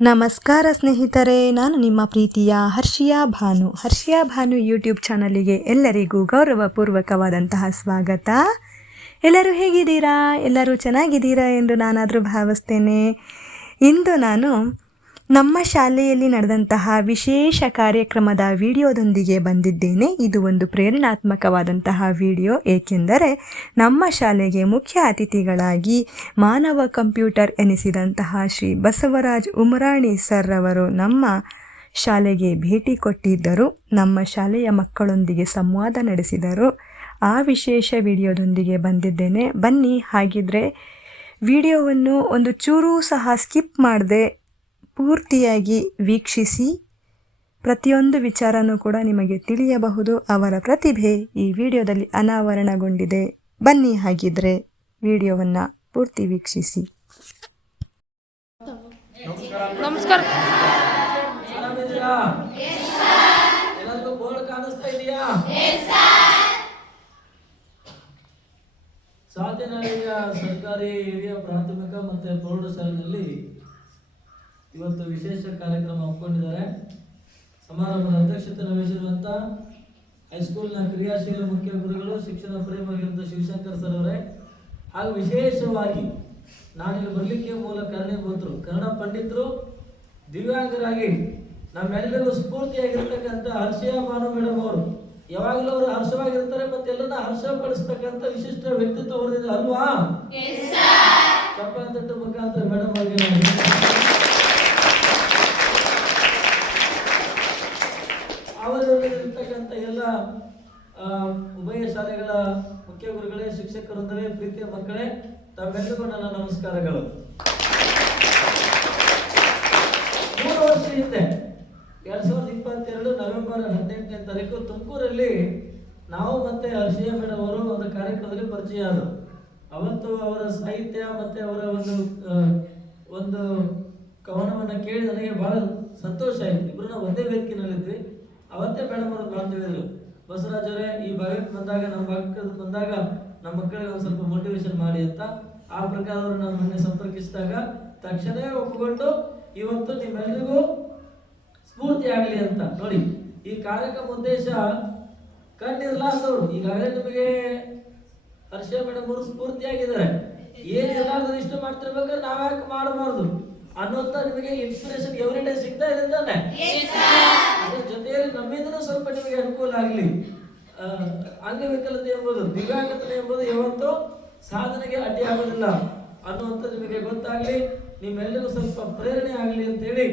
ನಮಸ್ಕಾರ ಸ್ನೇಹಿತರೆ, ನಾನು ನಿಮ್ಮ ಪ್ರೀತಿಯ ಹರ್ಷಿಯಾ ಭಾನು ಯೂಟ್ಯೂಬ್ ಚಾನಲಿಗೆ ಎಲ್ಲರಿಗೂ ಗೌರವಪೂರ್ವಕವಾದಂತಹ ಸ್ವಾಗತ. ಎಲ್ಲರೂ ಹೇಗಿದ್ದೀರಾ? ಎಲ್ಲರೂ ಚೆನ್ನಾಗಿದ್ದೀರಾ ಎಂದು ನಾನಾದರೂ ಭಾವಿಸ್ತೇನೆ. ಇಂದು ನಾನು ನಮ್ಮ ಶಾಲೆಯಲ್ಲಿ ನಡೆದಂತಹ ವಿಶೇಷ ಕಾರ್ಯಕ್ರಮದ ವಿಡಿಯೋದೊಂದಿಗೆ ಬಂದಿದ್ದೇನೆ. ಇದು ಒಂದು ಪ್ರೇರಣಾತ್ಮಕವಾದಂತಹ ವಿಡಿಯೋ, ಏಕೆಂದರೆ ನಮ್ಮ ಶಾಲೆಗೆ ಮುಖ್ಯ ಅತಿಥಿಗಳಾಗಿ ಮಾನವ ಕಂಪ್ಯೂಟರ್ ಎನಿಸಿದಂತಹ ಶ್ರೀ ಬಸವರಾಜ್ ಉಮರಾಣಿ ಸರ್ ಅವರು ನಮ್ಮ ಶಾಲೆಗೆ ಭೇಟಿ ಕೊಟ್ಟಿದ್ದರು. ನಮ್ಮ ಶಾಲೆಯ ಮಕ್ಕಳೊಂದಿಗೆ ಸಂವಾದ ನಡೆಸಿದರು. ಆ ವಿಶೇಷ ವಿಡಿಯೋದೊಂದಿಗೆ ಬಂದಿದ್ದೇನೆ. ಬನ್ನಿ, ಹಾಗಿದ್ರೆ ವಿಡಿಯೋವನ್ನು ಒಂದು ಚೂರೂ ಸಹ ಸ್ಕಿಪ್ ಮಾಡದೆ ಪೂರ್ತಿಯಾಗಿ ವೀಕ್ಷಿಸಿ. ಪ್ರತಿಯೊಂದು ವಿಚಾರನೂ ಕೂಡ ನಿಮಗೆ ತಿಳಿಯಬಹುದು. ಅವರ ಪ್ರತಿಭೆ ಈ ವಿಡಿಯೋದಲ್ಲಿ ಅನಾವರಣಗೊಂಡಿದೆ. ಬನ್ನಿ, ಹಾಗಿದ್ರೆ ವಿಡಿಯೋವನ್ನು ಪೂರ್ತಿ ವೀಕ್ಷಿಸಿ. ನಮಸ್ಕಾರ. ಸಾಧನಹಳ್ಳಿಯ ಸರ್ಕಾರಿ ಹಿರಿಯ ಪ್ರಾಥಮಿಕ ಮತ್ತು ಪ್ರೌಢಶಾಲೆಯಲ್ಲಿ ಇವತ್ತು ವಿಶೇಷ ಕಾರ್ಯಕ್ರಮ ಹಮ್ಮಿಕೊಂಡಿದ್ದಾರೆ. ಸಮಾರಂಭದ ಅಧ್ಯಕ್ಷತೆ ವಹಿಸಿರುವಂಥ ಹೈಸ್ಕೂಲ್ನ ಕ್ರಿಯಾಶೀಲ ಮುಖ್ಯ ಗುರುಗಳು, ಶಿಕ್ಷಣ ಪ್ರೇಮಿಯಾಗಿರುವಂಥ ಶಿವಶಂಕರ್ ಸರ್ ಅವರೇ, ಹಾಗೂ ವಿಶೇಷವಾಗಿ ನಾನಿಲ್ಲಿ ಬರಲಿಕ್ಕೆ ಮೂಲ ಕಾರಣೀಭೂತರು ಕನ್ನಡ ಪಂಡಿತರು, ದಿವ್ಯಾಂಗರಾಗಿ ನಮ್ಮೆಲ್ಲರಿಗೂ ಸ್ಫೂರ್ತಿಯಾಗಿರ್ತಕ್ಕಂಥ ಹರ್ಷಿಯಾ ಭಾನು ಮೇಡಮ್ ಅವರು. ಯಾವಾಗಲೂ ಅವರು ಹರ್ಷವಾಗಿರ್ತಾರೆ ಮತ್ತೆ ಎಲ್ಲರನ್ನ ಹರ್ಷಪಡಿಸ್ತಕ್ಕಂಥ ವಿಶಿಷ್ಟ ವ್ಯಕ್ತಿತ್ವ ಅವರಿದೆ ಅಲ್ವಾ? ಚಪ್ಪಾಳೆ ತಟ್ಟು ಮುಖಾಂತರ ಮೇಡಮ್ ಅವರಿಗೆ ಅವರಲ್ಲಿರ್ತಕ್ಕಂಥ ಎಲ್ಲ ಉಭಯ ಶಾಲೆಗಳ ಮುಖ್ಯ ಗುರುಗಳೇ, ಶಿಕ್ಷಕರೊಂದವೇ, ಪ್ರೀತಿಯ ಮಕ್ಕಳೇ, ತಮ್ಮೆಲ್ಲರಿಗೂ ನನ್ನ ನಮಸ್ಕಾರಗಳು. 3 ವರ್ಷ ಹಿಂದೆ 2022 ನವೆಂಬರ್ 18ನೇ ತಾರೀಕು ತುಮಕೂರಲ್ಲಿ ನಾವು ಮತ್ತೆ ಹರ್ಷಿಯಾ ಮೇಡಮ್ ಅವರು ಒಂದು ಕಾರ್ಯಕ್ರಮದಲ್ಲಿ ಪರಿಚಯ ಆದರು. ಅವತ್ತು ಅವರ ಸಾಹಿತ್ಯ ಮತ್ತೆ ಅವರ ಒಂದು ಕವನವನ್ನು ಕೇಳಿ ನನಗೆ ಬಹಳ ಸಂತೋಷ ಆಯಿತು. ಇಬ್ಬರು ನಾವು ಒಂದೇ ವೇದಿಕೆಯಲ್ಲಿದ್ವಿ. ಅವತ್ತೇ ಮೇಡಮ್ ಅವರು ಮಾತಾಡಿದ್ರು, ಬಸವರಾಜ್ ಅವರೇ, ಈ ಭಾಗಕ್ಕೆ ಬಂದಾಗ, ನಮ್ಮ ಭಾಗಕ್ಕೆ ಬಂದಾಗ ನಮ್ಮ ಮಕ್ಕಳಿಗೆ ಒಂದು ಸ್ವಲ್ಪ ಮೋಟಿವೇಶನ್ ಮಾಡಿ ಅಂತ. ಆ ಪ್ರಕಾರ ಅವರು ನಾನು ಮೊನ್ನೆ ಸಂಪರ್ಕಿಸಿದಾಗ ತಕ್ಷಣವೇ ಒಪ್ಪಿಕೊಂಡು ಇವತ್ತು ನಿಮ್ಮೆಲ್ಲರಿಗೂ ಸ್ಫೂರ್ತಿ ಆಗಲಿ ಅಂತ. ನೋಡಿ, ಈ ಕಾರ್ಯಕ್ರಮ ಉದ್ದೇಶ ಕಣ್ಣಿರ್ಲಾರ್ದವ್ರು, ಈಗಾಗಲೇ ನಿಮಗೆ ಹರ್ಷಿಯಾ ಮೇಡಮ್ ಅವರು ಸ್ಫೂರ್ತಿಯಾಗಿದ್ದಾರೆ. ಏನಿರ್ಲಾರ್ದು ಇಷ್ಟು ಮಾಡ್ತಿರ್ಬೇಕಾದ್ರೆ ನಾವ್ಯಾಕೆ ಮಾಡಬಾರ್ದು ಅನ್ನೋಂಥ ನಿಮಗೆ ಇನ್ಸ್ಪಿರೇಷನ್ ಎವ್ರಿ ಡೇ ಸಿಗ್ತಾ ಇದೆ ತಾನೆ? ಅದ್ರ ಜೊತೆಯಲ್ಲಿ ನಮ್ಮಿಂದನೂ ಸ್ವಲ್ಪ ನಿಮಗೆ ಅನುಕೂಲ ಆಗಲಿ. ಅಂಗವಿಕಲತೆ ಎಂಬುದು, ದಿವ್ಯಾಂಗತೆ ಎಂಬುದು ಯಾವತ್ತೂ ಸಾಧನೆಗೆ ಅಡ್ಡಿ ಆಗೋದಿಲ್ಲ ಅನ್ನುವಂಥ ನಿಮಗೆ ಗೊತ್ತಾಗಲಿ, ನಿಮ್ಮೆಲ್ಲರಿಗೂ ಸ್ವಲ್ಪ ಪ್ರೇರಣೆ ಆಗಲಿ ಅಂತೇಳಿ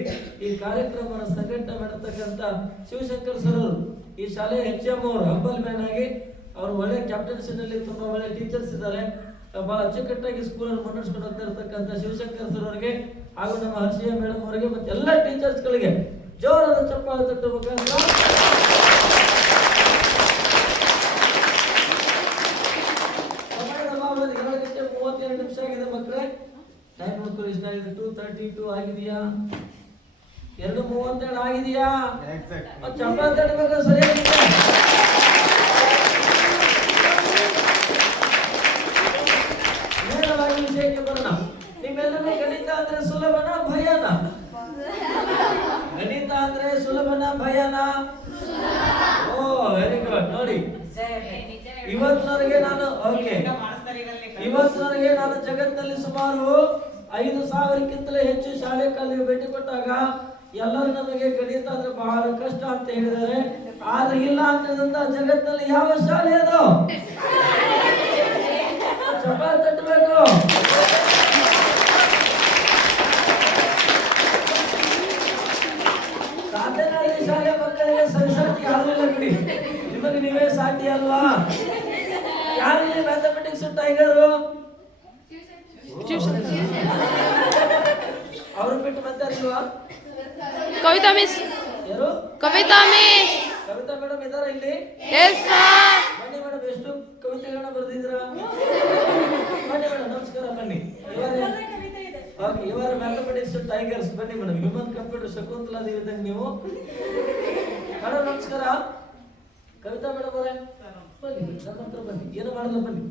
ಈ ಕಾರ್ಯಕ್ರಮವನ್ನು ಸಂಘಟನೆ ಮಾಡಿರ್ತಕ್ಕಂಥ ಶಿವಶಂಕರ್ ಸರ್ ಅವರು, ಈ ಶಾಲೆಯ HM ಅವರು ಹಂಬಲ್ ಮ್ಯಾನ್ ಆಗಿ ಅವರು ಒಳ್ಳೆ ಕ್ಯಾಪ್ಟನ್ಸಿನಲ್ಲಿ ತುಂಬಾ ಒಳ್ಳೆ ಟೀಚರ್ಸ್ ಇದ್ದಾರೆ. ಬಹಳ ಅಚ್ಚುಕಟ್ಟಾಗಿ ಸ್ಕೂಲನ್ನು ಮುನ್ನಡೆಸ್ಕೊಂಡು ಹೋಗ್ತಾ ಇರತಕ್ಕಂಥ ಶಿವಶಂಕರ್ ಸರ್ ಅವರಿಗೆ ಹಾಗೂ ನಮ್ಮ ಹರ್ಷಿಯಾ ಮೇಡಮ್ ಅವರಿಗೆ ಮತ್ತೆ ಎಲ್ಲ ಟೀಚರ್ಸ್ಗಳಿಗೆ ಜೋರಾದ ಚಪ್ಪಾಳೆ ತಟ್ಟು ಮುಖಾಂತರ ಸಮಯದ ಅಭಾವ 2:32 ಆಗಿದೆ ಮಕ್ಕಳೇ. ಟೈಮ್ ನೋಡ್ಕೊಳ್ಳಿ, ಇಷ್ಟ ಆಗಿದೆ. 2:32 ಆಗಿದೆಯಾ? 2:32 ಆಗಿದೆಯಾ? ಚಪ್ಪಾಳೆ ತಟ್ಟಬೇಕು ಸರಿಯಾಗಿದೆ. ವಿಷಯಕ್ಕೆ ಬರೋಣ. ನಿಮ್ಮೆಲ್ಲರೂ ಗಣಿತ ಅಂದ್ರೆ ಸುಲಭನ ಭಯನ? ಗಣಿತ ಅಂದ್ರೆ ಸುಲಭನ ಭಯನ? ಓ, ವೆರಿ ಗುಡ್. ನೋಡಿ, ಇವತ್ತಿನವರೆಗೆ ನಾನು ಜಗತ್ತಿನಲ್ಲಿ ಸುಮಾರು 5,000ಕ್ಕಿಂತಲೇ ಹೆಚ್ಚು ಶಾಲೆ ಕಾಲೇಜಿಗೆ ಭೇಟಿ ಕೊಟ್ಟಾಗ ಎಲ್ಲರೂ ನಮಗೆ ಗಣಿತ ಅಂದ್ರೆ ಬಹಳ ಕಷ್ಟ ಅಂತ ಹೇಳಿದ್ದಾರೆ. ಆದ್ರೆ ಇಲ್ಲ ಅಂತಂದ ಜಗತ್ತಿನಲ್ಲಿ ಯಾವ ಶಾಲೆ ಅದು? ಚಪ್ಪಾಳೆ ತಟ್ಟಬೇಕು. ಸಾಧನಹಳ್ಳಿ ಶಾಲೆ ಮಕ್ಕಳಿಗೆ ಸರಿಸಾಟಿ ಯಾರು ಇಲ್ಲ ಬಿಡಿ, ನಿಮಗೆ ನೀವೇ ಸಾಟಿ ಅಲ್ವಾ? ಯಾರು ಇಲ್ಲಿ ಮ್ಯಾಥಮೆಟಿಕ್ಸ್ ಟೈಗರು? ಅವ್ರು ಬಿಟ್ಟು ಮತ್ತೆ ಅಲ್ವಾ? ಕವಿತಾ ಮಿಸ್. ಯಾರು? ಕವಿತಾ ಮಿಸ್. ಕವಿತಾ ಮೇಡಮ್ ಇದಾರ ಇಲ್ಲಿ? ಬನ್ನಿ ಮೇಡಮ್, ಎಷ್ಟು ಕವಿತೆಗಳನ್ನ ಬರೆದಿದ್ರ? ಬನ್ನಿ ಮೇಡಮ್, ನಮಸ್ಕಾರ. ಬನ್ನಿ, ಇವರ ಮ್ಯಾಥಮೆಟಿಕ್ಸ್ ಟೈಗರ್ಸ್. ಬನ್ನಿ ಮೇಡಮ್, ಹ್ಯೂಮನ್ ಕಂಪ್ಯೂಟರ್ ಶಕುಂತಲಾ ದೇವಿ ಇದ್ದಂಗೆ ನೀವು. ಮೇಡಮ್ ನಮಸ್ಕಾರ. ಕವಿತಾ ಮೇಡಮ್ ಅವರೇ ಬನ್ನಿ, ನಮ್ಮ ಹತ್ರ ಬನ್ನಿ. ಏನು ಮಾಡಲ್ಲ ಬನ್ನಿ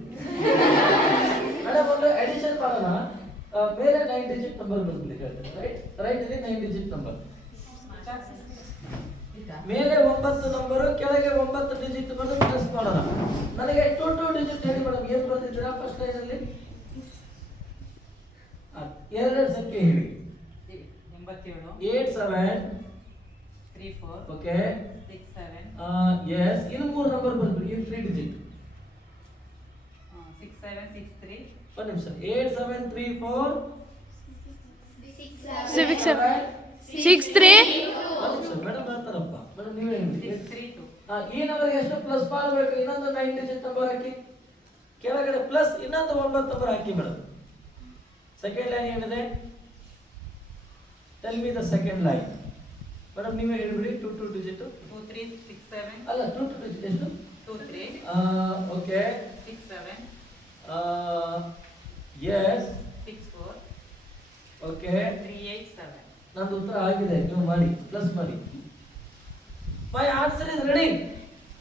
ಮೇಡಮ್. ಒಂದು ಎಡಿಷನ್ ಮಾಡೋಣ. ಮೇಲೆ 9 ಡಿಜಿಟ್ ನಂಬರ್ ಬರ್ತದೆ ಹೇಳ್ತೇನೆ. ರೈಟ್ ಇಲ್ಲಿ 9 ಡಿಜಿಟ್ ನಂಬರ್. ಮೇಲೆ 9 ನಂಬರು, ಕೆಳಗೆ 9 ಡಿಜಿಟ್ ಬರೆದು ಪ್ಲಸ್ ಮಾಡೋಣ. ನನಗೆ 2 ಡಿಜಿಟ್ ಹೇಳಿ ಮೇಡಮ್, ಏನು ಬರ್ತಿದ್ದೀರಾ ಫಸ್ಟ್ ಲೈನ್ ಅಲ್ಲಿ? ಎರಡೆರಡು ಸಂಖ್ಯೆ ಹೇಳಿ. 8 7 3 4 ಓಕೆ 6 7 ಎಸ್. ಇನ್ನು 3 ನಂಬರ್ ಬರ್ಬಿಡಿ, ಇನ್ನು 3 ಡಿಜಿಟ್. 6 7 6 3 ಒಂದು ನಿಮಿಷ. 8 7 3 4 6 7 6 3 ಒಂದು ನಿಮಿಷ ಮೇಡಮ್ ಹೇಳ್ತಾರಪ್ಪ. ಮೇಡಮ್ ನೀವೇ ಹೇಳಿ. 6 3 2 ಈ ನಂಬರ್ಗೆ ಎಷ್ಟು ಪ್ಲಸ್ ಮಾಡಬೇಕು? ಇನ್ನೊಂದು 9 ಡಿಜಿಟ್ ನಂಬರ್ ಹಾಕಿ, ಕೆಳಗಡೆ ಪ್ಲಸ್ ಇನ್ನೊಂದು 9 ನಂಬರ್ ಹಾಕಿ ಮೇಡಮ್. ಸೆಕೆಂಡ್ ಲೈನ್ ಏನಿದೆ? Tell me the second line. Madam ನೀವೇ ಹೇಳ್ಬಿಡಿ. 2 ಡಿಜಿಟ್ 2 3 6 7 ಅಲ್ಲ, 2 ಡಿಜಿಟ್ ಎಷ್ಟು? 2 3 ಓಕೆ 6 7 ಎಸ್ 6 4 ಓಕೆ. 3 8 7 ನಂದು ಉತ್ತರ ಆಗಿದೆ, ನೀವು ಮಾಡಿ, ಪ್ಲಸ್ ಮಾಡಿ. My answer is ready.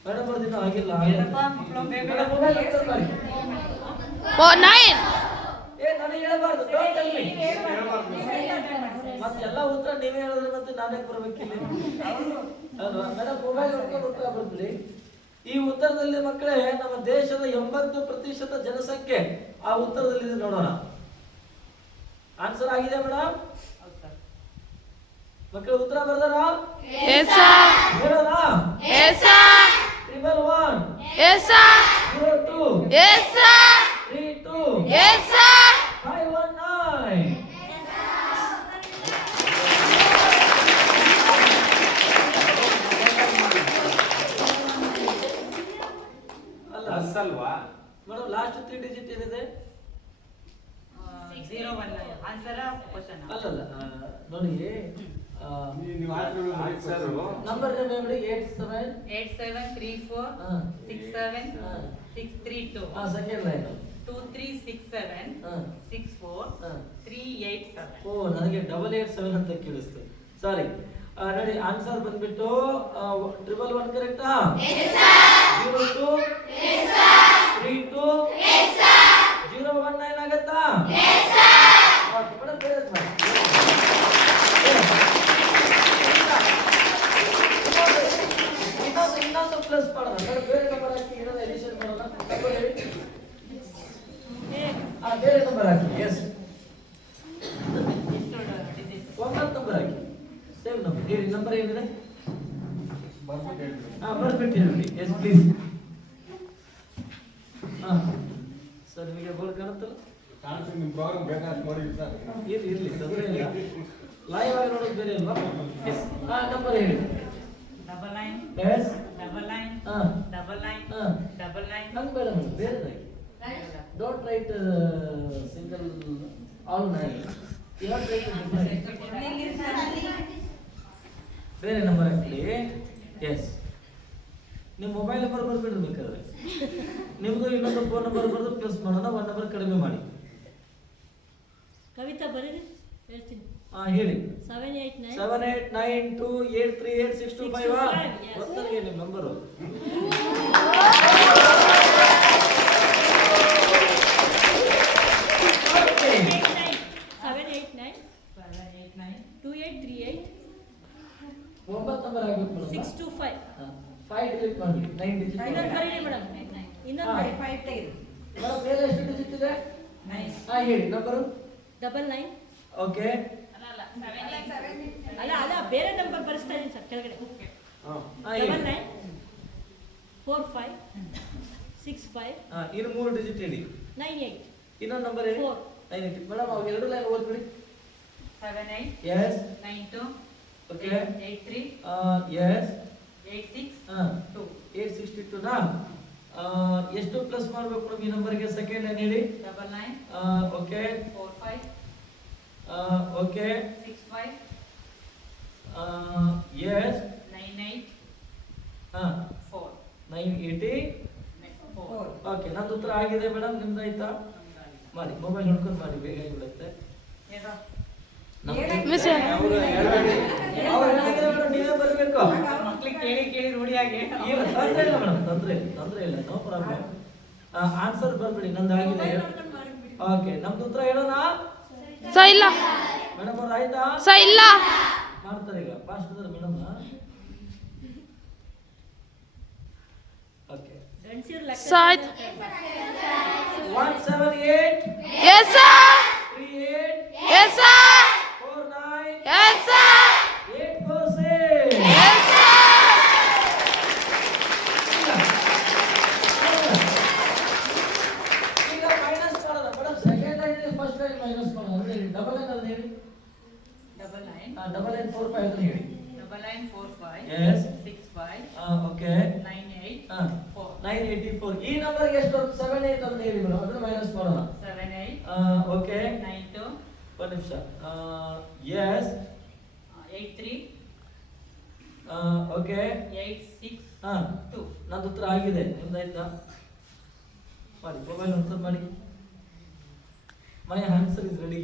Madam ಬರ್ದಿನ ಆಗಿಲ್ಲ. ಮೊಬೈಲ್ ಓಪನ್ ಮಾಡಿ. ಓ 9 ನನಗೆ ಹೇಳಬಾರ್ದು, ಡೋಂಟ್ ಟೆಲ್ ಮೀ. ಮತ್ತೆ ಎಲ್ಲ ಉತ್ತರ ನೀವೇ ಹೇಳಿದ್ರೆ ಮತ್ತೆ ನಾನೇ ಬರ್ಬೇಕಿಲ್ಲ ಅಲ್ವಾ? ಮೇಡಮ್ ಮೊಬೈಲ್ ನೋಡ್ಕೊಂಡು ಉತ್ತರ ಬರ್ಬಿಡಿ. ಈ ಉತ್ತರದಲ್ಲಿ ಮಕ್ಕಳೇ ನಮ್ಮ ದೇಶದ 80% ಜನಸಂಖ್ಯೆ ಆ ಉತ್ತರದಲ್ಲಿ ನೋಡೋಣ. ಆನ್ಸರ್ ಆಗಿದೆ ಮೇಡಮ್? ಮಕ್ಕಳು ಉತ್ತರ ಬರ್ದಾರ? ಎಸ್ ಸರ್, ಹೇಳೋಣ? Yes sir, 111 yes sir, 02 yes sir, 32 yes sir. 519. ಅಲ್ವಾ ಮೇಡಮ್ ಲಾಸ್ಟ್ 3 ಡಿಜಿಟ್ ಏನಿದೆ? 0 1 ಆನ್ಸರ್ ಕ್ವೆಶ್ಚನ್ ಅಲ್ಲಲ್ಲ, ನೋಡಿ ನೀವು ಆನ್ಸರ್ ನಂಬರ್ ನೋಡಿ. 8 7 8 7 3 4 6 7 6 3 2 ಸೆಕೆಂಡ್ ಲೈನ್ 2 3 6 7 6 4 3 8 7 ಓ, ನನಗೆ 887 ಅಂತ ಕೇಳಿಸ್ತು, ಸಾರಿ. ನೋಡಿ ಆನ್ಸರ್ ಬಂದ್ಬಿಟ್ಟು 111 ಕರೆಕ್ಟಾ? 02 32 019 ಆಗತ್ತಾ? ಓಕೆ ಮೇಡಮ್, ಬೇರೆ ಮಾಡಿ. ಇನ್ನೊಂದು ಪ್ಲಸ್ ಮಾಡೋಣ. ಬೇರೆ ನಂಬರ್ ಹಾಕಿ, ಇನ್ನೊಂದು ಎಡಿಷನ್ ಮಾಡೋಣ. ನಂಬರ್ ಹೇಳಿ. ಬೇರೆ ನಂಬರ್ ಹಾಕಿ. ಎಸ್, 9 ನಂಬರ್ ಹಾಕಿ. ಸೇಮ್ ನಂಬರ್ ಹೇಳಿ. ನಂಬರ್ ಏನಿದೆ? ಬರ್ಬಿಟ್ಟು ಹೇಳಿ. Yes please. ಸರ್ ನಿಮಗೆ ಬೋರ್ಡ್ ಕಾಣುತ್ತಲ್ಲ? ನಿಮ್ಮ ಪ್ರೋಗ್ರಾಮ್ ಬೇಕಾದ್ರೆ ನೋಡಿರ್ತಾರೆ. ಇರ್ಲಿ ತೊಂದರೆ ಇಲ್ಲ. ಲೈವ್ ಆಗಿ ನೋಡೋದು ಬೇರೆ ಅಲ್ವಾ? ಎಸ್. ನಂಬರ್ ಹೇಳಿ. 9 ಎಸ್ 9 ಹಾ 9 ಹಾ 9 ನಂಗೆ ಬೇಡ ಮೇಡಮ್, ಬೇರೆ don't write single all 9. You have write ಬೇರೆ ನಂಬರ್ ಹಾಕಿ. ಎಸ್, ನಿಮ್ಮ ಮೊಬೈಲ್ ನಂಬರ್ ಬರ್ಬಿಡ್ರಿ ಬೇಕಾದ್ರೆ. ನಿಮಗೂ ಇನ್ನೊಂದು ಫೋನ್ ನಂಬರ್ ಬರೆದು ಪ್ಲಸ್ ಮಾಡೋಣ, 1 ನಂಬರ್ ಕಡಿಮೆ ಮಾಡಿ. ಕವಿತಾ ಬರೀರಿ, ಹೇಳ್ತೀನಿ. ಹೇಳಿ. 789 7892838625 ಗೊತ್ತನಿಗೆ ನಿಮ್ಮ ನಂಬರು. ಒಂಬತ್ತು ನಂಬರ್ ಆಗಬೇಕು ಮೇಡಮ್. 625 5 ಡಿಲೀಟ್ ಮಾಡಿ, 9 ಡಿಜಿಟ್. ಇನ್ನೊಂದು ಬರೀರಿ ಮೇಡಮ್, ಇನ್ನೊಂದು ಬರೀರಿ. 5 ತೆಗೆದು ಮೇಡಮ್ ಮೇಲೆ ಎಷ್ಟು ಡಿಜಿಟ್ ಇದೆ? 9 ಹೇಳಿ ನಂಬರು. 99 ಓಕೆ. ಅಲ್ಲ ಬೇರೆ ನಂಬರ್ ಬರೆಸ್ತಾ ಇದ್ದೀನಿ ಸರ್ ಕೆಳಗಡೆ. ಹೇಳಿ. 99 45 65 ಇನ್ನು 3 ಡಿಜಿಟ್ ಹೇಳಿ. 98 ಇನ್ನೊಂದು ನಂಬರ್ ಹೇಳಿ. 4 9 ಮೇಡಮ್, ಅವು ಎರಡು ಲೈನ್ ಓದ್ಬಿಡಿ. 7 8 ಎಸ್ 9 2 ಓಕೆ 8 3 ಎಸ್ 8 6 2 862 ನಾ ಎಷ್ಟು ಪ್ಲಸ್ ಮಾಡಬೇಕು ಮೇಡಮ್ ಈ ನಂಬರ್ಗೆ? ಸೆಕೆಂಡ್ ಲೈನ್ ಹೇಳಿ. 9 ಓಕೆ 4 5 ಓಕೆ 6 5 ಎಸ್ 9 8 4 980. 4 ಓಕೆ, ನಂದು ಉತ್ತರ ಆಗಿದೆ ಮೇಡಮ್. ನಿಮ್ದು ಆಯ್ತಾ? ಮಾಡಿ, ಮೊಬೈಲ್ ನೋಡ್ಕೊಂಡು ಮಾಡಿ, ಬೇಗ ಆಗಿಬಿಡುತ್ತೆ. ಮಿಸ್ ಅವ್ರು ಹೇಳಿದ್ರೆ ಮೇಡಮ್ ನೀವೇ ಬರಬೇಕು. ಮಕ್ಕಳಿಗೆ ಕೇಳಿ ಕೇಳಿ ರೂಢಿಯಾಗಿ ತೊಂದರೆ ಇಲ್ಲ ಮೇಡಮ್, ತೊಂದರೆ ಇಲ್ಲ, ನೋ ಪ್ರಾಬ್ಲಮ್. ಆನ್ಸರ್ ಬರ್ಬಿಡಿ, ನಂದು ಆಗಿದೆ. ಓಕೆ, ನಮ್ದು ಉತ್ತರ ಹೇಳೋಣ. ಸ ಇಲ್ಲ ಮೇಡಮ್ ಅವ್ರು ಆಯ್ತಾ? ಸ ಇಲ್ಲ ಮಾಡ್ತಾರೆ ಈಗ ಫಾಸ್ಟ್ ಇದ್ದಾರೆ ಮೇಡಮ್. ಓಕೆ ಗಂಡಸಿರು ಲೆಕ್ಕ ಸ ಆಯ್ತು 178 yes sir 38 yes sir 49 yes sir 846. Yes sir ಈಗ ಮೈನಸ್ ಮಾಡೋಣ madam. Second line first line minus ಮಾಡೋಣ ಅಂದ್ರೆ ಡಬಲ್ ಲೈನ್ ಅದು ಹೇಳಿ. ಡಬಲ್ ಲೈನ್ ಡಬಲ್ ಲೈನ್ 4 5 ಅಂತ ಹೇಳಿ. Double line 4 5 Yes. 6 5 ಓಕೆ 9 8 4 984. ಈ ನಂಬರ್ಗೆ ಎಷ್ಟು 7 8 ಅಂತ ಹೇಳಿ ಮೇಡಮ್. ಅದನ್ನ ಮೈನಸ್ ಮಾಡೋಣ. 7 8 ಓಕೆ 9 2 ಒಂದು ನಿಮಿಷ. Yes 8 3 okay 8 6 2. ನಂದು ಉತ್ತರ ಆಗಿದೆ. ನಿಮ್ದಾಯ್ತಾ? ಮಾಡಿ ಮೊಬೈಲ್ ಆನ್ಸರ್ ಮಾಡಿ. My answer is ready.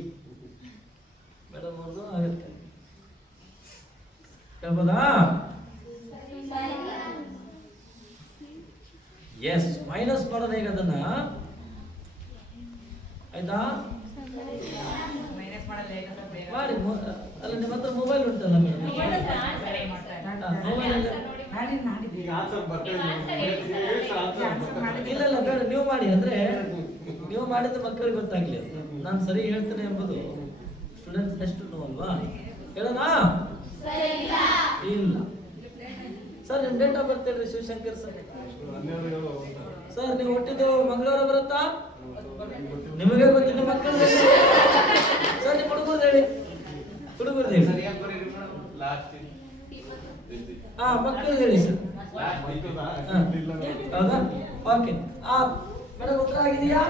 Madam ಅವ್ರದ್ದು ಆಗುತ್ತೆ. ಹೇಳ್ಬೋದಾ? ಎಸ್ ಮೈನಸ್ ಮಾಡೋದು ಹೇಗೆ ಅದನ್ನ? ಆಯ್ತಾ? ಮೈನಸ್ ಮಾಡಲ್ಲ ಹೇಗಂತ ಬೇಗ ಮಾಡಿ. ಅಲ್ಲ ನಿಮ್ಮ ಹತ್ರ ಮೊಬೈಲ್ ಉಂಟಲ್ಲ ಮೇಡಮ್? ಸರಿ ಮಾಡ್ತಾ ಇದ್ದಾರೆ. ಮೊಬೈಲ್ ಈಗ ಆನ್ಸರ್ ಬರ್ತಾ ಇದೆ. ಇಲ್ಲ ಇಲ್ಲ ಬೇಡ, ನೀವು ಮಾಡಿ. ಅಂದ್ರೆ ನೀವು ಮಾಡಿದ ಮಕ್ಕಳಿಗೆ ಗೊತ್ತಾಗ್ಲಿ ಅಂತ. ನಾನು ಸರಿ ಹೇಳ್ತೇನೆ ಎಂಬುದು ಸ್ಟೂಡೆಂಟ್ಸ್ ಎಷ್ಟು ನೋವಲ್ವಾ? ಹೇಳೋಣ? ಇಲ್ಲ ಸರ್. ನಿಮ್ ಡೇಟ್ ಆಫ್ ಬರ್ತ್ ಹೇಳ್ರಿ ಶಿವಶಂಕರ್ ಸರ್. 12 ಸರ್ ನೀವು ಹುಟ್ಟಿದ್ದು ಮಂಗಳವಾರ ಬರುತ್ತಾ? ನಿಮಗೆ ಗೊತ್ತು. ನಿಮ್ಮ ಮಕ್ಕಳು ಸರ್ ನಿಮ್ಮ ಹುಡುಗರು ಹೇಳಿ. ಹುಡುಗರು ಹೇಳಿ. ಮಕ್ಕಳು ಹೇಳಿ ಸರ್. ಹೌದಾ? ಓಕೆ. ಮೇಡಮ್ ಉತ್ತರ ಆಗಿದೆಯಾ?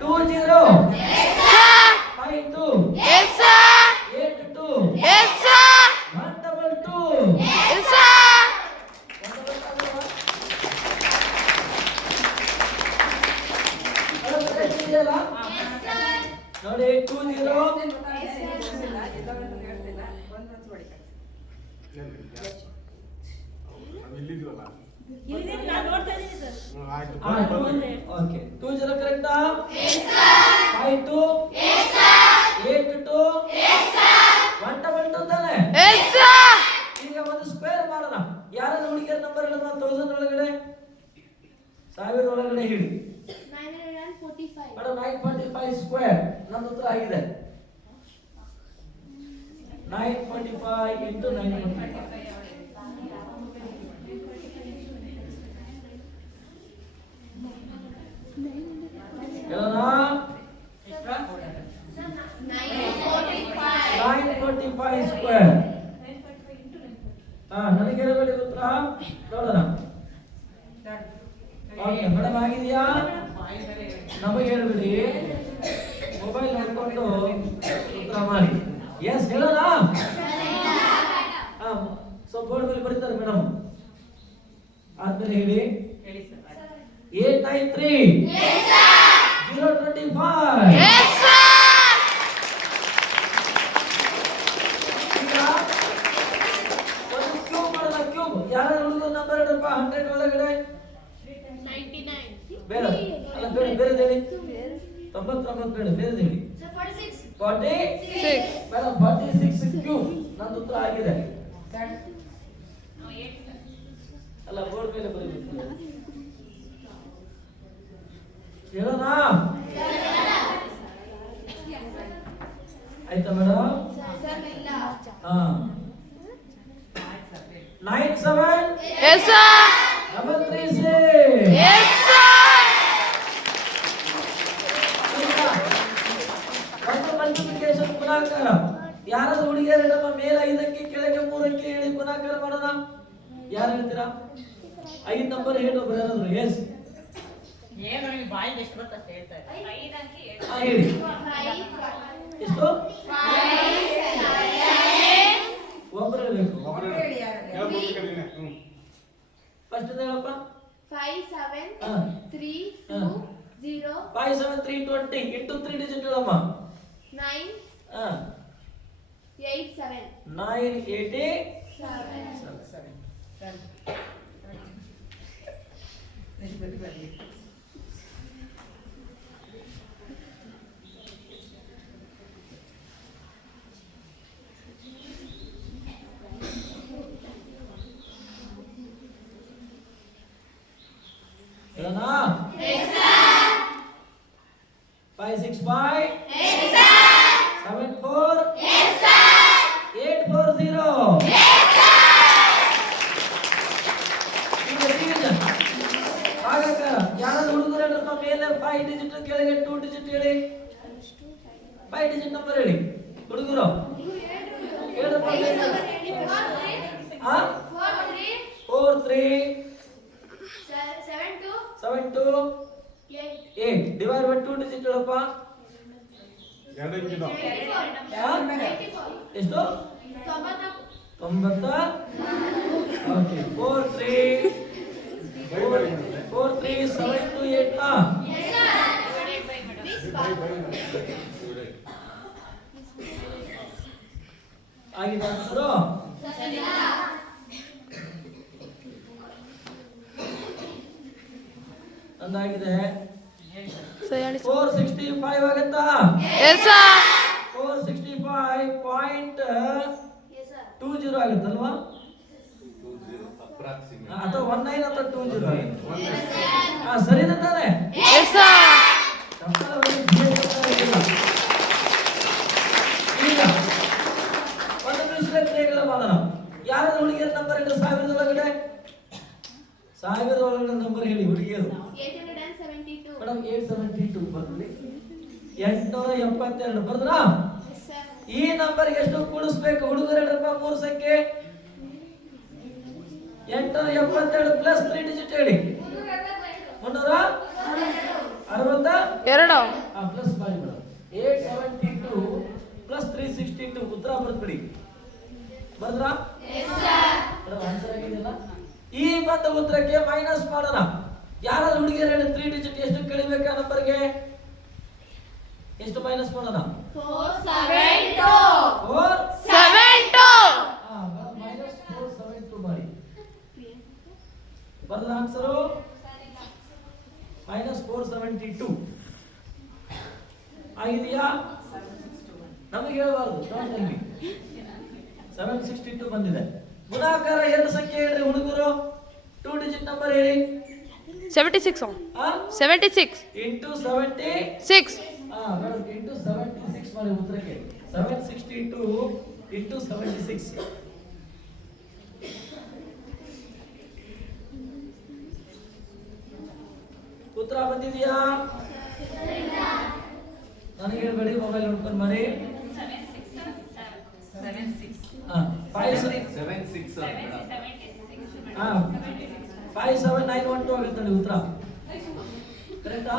20 52 yes sir 82 yes sir 122. Yes sir ನೋಡಿ 20 ಇಲ್ಲಿದ್ವಲ್ಲ. ಇಲ್ಲಿ ನಾನು ನೋಡ್ತಾ ಇದ್ದೀನಿ ಸರ್. ಆಯ್ತು. ಓಕೆ 20 ಕರೆಕ್ಟಾ? 52 82 122 ತಾನೆ? ಎಸ್ ಸರ್ ಈಗ ಒಂದು ಸ್ಕ್ವೇರ್ ಮಾಡೋಣ. ಯಾರು ಹುಡುಗಿಯರ ನಂಬರ್ ಹೇಳೋಣ? 1000 ಒಳಗಡೆ 1000 ಒಳಗಡೆ ಹೇಳಿ. 945 ಮೇಡಮ್ 945 ಸ್ಕ್ವೇರ್. ನನ್ನ ಉತ್ತರ ಆಗಿದೆ. 945 into 945. ಹೇಳೋಣ? 945 ಸ್ಕ್ವೇರ್. ನನಗೆ ಹೇಳಬೇಡಿ ಉತ್ತರ. ನೋಡೋಣ. ಓಕೆ ಮೇಡಮ್ ಆಗಿದೆಯಾ? ನಮಗೆ ಹೇಳ್ಬಿಡಿ. ಮೊಬೈಲ್ ನೋಡ್ಕೊಂಡು ಉತ್ತರ ಮಾಡಿ. ಎಸ್ ಹೇಳೋಣ? ಸ್ವಲ್ಪ ಬೋರ್ಡ್ ಮೇಲೆ ಬರೀತಾರೆ ಮೇಡಮ್. ಆದ್ಮೇಲೆ ಹೇಳಿ. ಹೇಳಿ ಸರ್. 893 025. ಎಸ್ ಸರ್ ಈಗ ಒಂದು ಕ್ಯೂಬ್ ಮಾಡೋಣ. ಕ್ಯೂಬ್ ಯಾರ ಹುಡುಗರ ನಂಬರ್ ಹೇಳಪ್ಪ? 100 ಒಳಗಡೆ 99 ಬೇಡ. ಅಲ್ಲ ಬೇಡ, ಬೇರೆ ಹೇಳಿ. 99 ಬೇಡ, ಬೇರೆ ಹೇಳಿ. 46 ಬೇಡ. 46 ಕ್ಯೂಬ್. ನನ್ನ ಉತ್ತರ ಆಗಿದೆ. ಅಲ್ಲ ಬೋರ್ಡ್ ಮೇಲೆ ಬರೀಬೇಕು. ಹೇಳೋಣ? ಆಯ್ತಾ madam? 97 yes sir 336. Yes sir ಒಂದು ಮಲ್ಟಿಪ್ಲಿಕೇಶನ್ ಗುಣಾಕಾರ. ಯಾರಾದ್ರೂ ಹುಡುಗಿಯರು ನಮ್ಮ ಮೇಲೆ 5ಕ್ಕೆ ಕೆಳಗೆ 3ಕ್ಕೆ ಹೇಳಿ ಗುಣಾಕಾರ ಮಾಡೋಣ. ಯಾರು ಹೇಳ್ತೀರಾ? 5 ನಂಬರ್ ಹೇಳು ಯಾರಾದ್ರೂ? ಎಸ್ ಏನು ನಿಮಗೆ ಬಾಯಿಗೆ ಎಷ್ಟು ಬರ್ತದೆ ಅಷ್ಟು ಹೇಳ್ತಾರೆ. ಹೇಳಿ. ಎಷ್ಟು? ಒಬ್ಬರು ಹೇಳ್ಬೇಕು. ಹೇಳ್ಬೋದು ಕಡಿಮೆ. ಫಸ್ಟ್ ಹೇಳಪ್ಪ. 5732 57320 ಇಂಟು 3 ಡಿಜಿಟ್ ಹೇಳಮ್ಮ. 987 987. ಎಷ್ಟು? 90. ಓಕೆ 43728 ಆಗಿದೆ ಆನ್ಸರು. ಅಂದಾಗಿದೆ 465 ಆಗತ್ತಾ? 465.20 ಆಗುತ್ತಲ್ವಾ? ಅಥವಾ 19 ಅಥವಾ 20 ಆಗುತ್ತೆ. ಸರಿನಾ ತಾನೆ? ಈಗ ಒಂದು ಮಿಶ್ರ ಕ್ರಿಯೆಗಳ ಮಾಡೋಣ. ಯಾರಾದ್ರೂ ಹುಡುಗಿಯರ ನಂಬರ್ ಹೇಳಿ 1000 ಒಳಗಡೆ? 1000 ಒಳಗಡೆ ನಂಬರ್ ಹೇಳಿ ಹುಡುಗಿಯರು. 872. ಮೇಡಮ್ 872 ಬರ್ಲಿ. 872 ಬರ್ದ್ರಾ? ಈ ನಂಬರ್ ಎಷ್ಟು ಕೂಡಿಸ್ಬೇಕು ಹುಡುಗರ 3 ಸಂಖ್ಯೆ 872 ಪ್ಲಸ್ 3 ಡಿಜಿಟ್ ಹೇಳಿ. 362 ಪ್ಲಸ್ ಮಾಡಿ ಮೇಡಮ್. 872 ಪ್ಲಸ್ 362 ಉತ್ತರ ಬರ್ದ್ಬಿಡಿ. ಬರ್ದ್ರಾ? ಮೇಡಮ್ ಆನ್ಸರ್ ಆಗಿದೆಯಲ್ಲ? ಈ ಬಂದ ಉತ್ತರಕ್ಕೆ ಮೈನಸ್ ಮಾಡೋಣ. ಯಾರಾದ್ರೂ ಹುಡುಗಿಯರು ಹೇಳಿ 3 ಡಿಜಿಟ್ ಎಷ್ಟು ಕಳಿಬೇಕಾ ನಂಬರ್ಗೆ? ಎಷ್ಟು ಮೈನಸ್ ಮಾಡೋಣ? 472. ಮೈನಸ್ 472 ಮಾಡಿ. ಬರಲ್ಲ ಆನ್ಸರು? ಮೈನಸ್ 472 ಆಗಿದೆಯಾ? ನಮಗೆ ಹೇಳಬಾರ್ದು. 762 ಬಂದಿದೆ. ಗುಣಾಕಾರ ಎರಡು ಸಂಖ್ಯೆ ಹೇಳ್ರಿ ಹುಡುಗರು. 2 ಡಿಜಿಟ್ ನಂಬರ್ ಹೇಳಿ. 76. ಇಂಟು 76 ಮೇಡಮ್ ಇಂಟು 76 ಮಾಡಿ ಉತ್ತರಕ್ಕೆ. 762 ಇಂಟು 76 ಉತ್ತರ ಬಂದಿದೆಯಾ? ನನಗೆ ಹೇಳ್ಬೇಡಿ, ಮೊಬೈಲ್ ನೋಡ್ಕೊಂಡು ಮಾಡಿ. 57912 ಆಗುತ್ತೆ ನೋಡಿ ಉತ್ತರ. ಕರೆಕ್ಟಾ?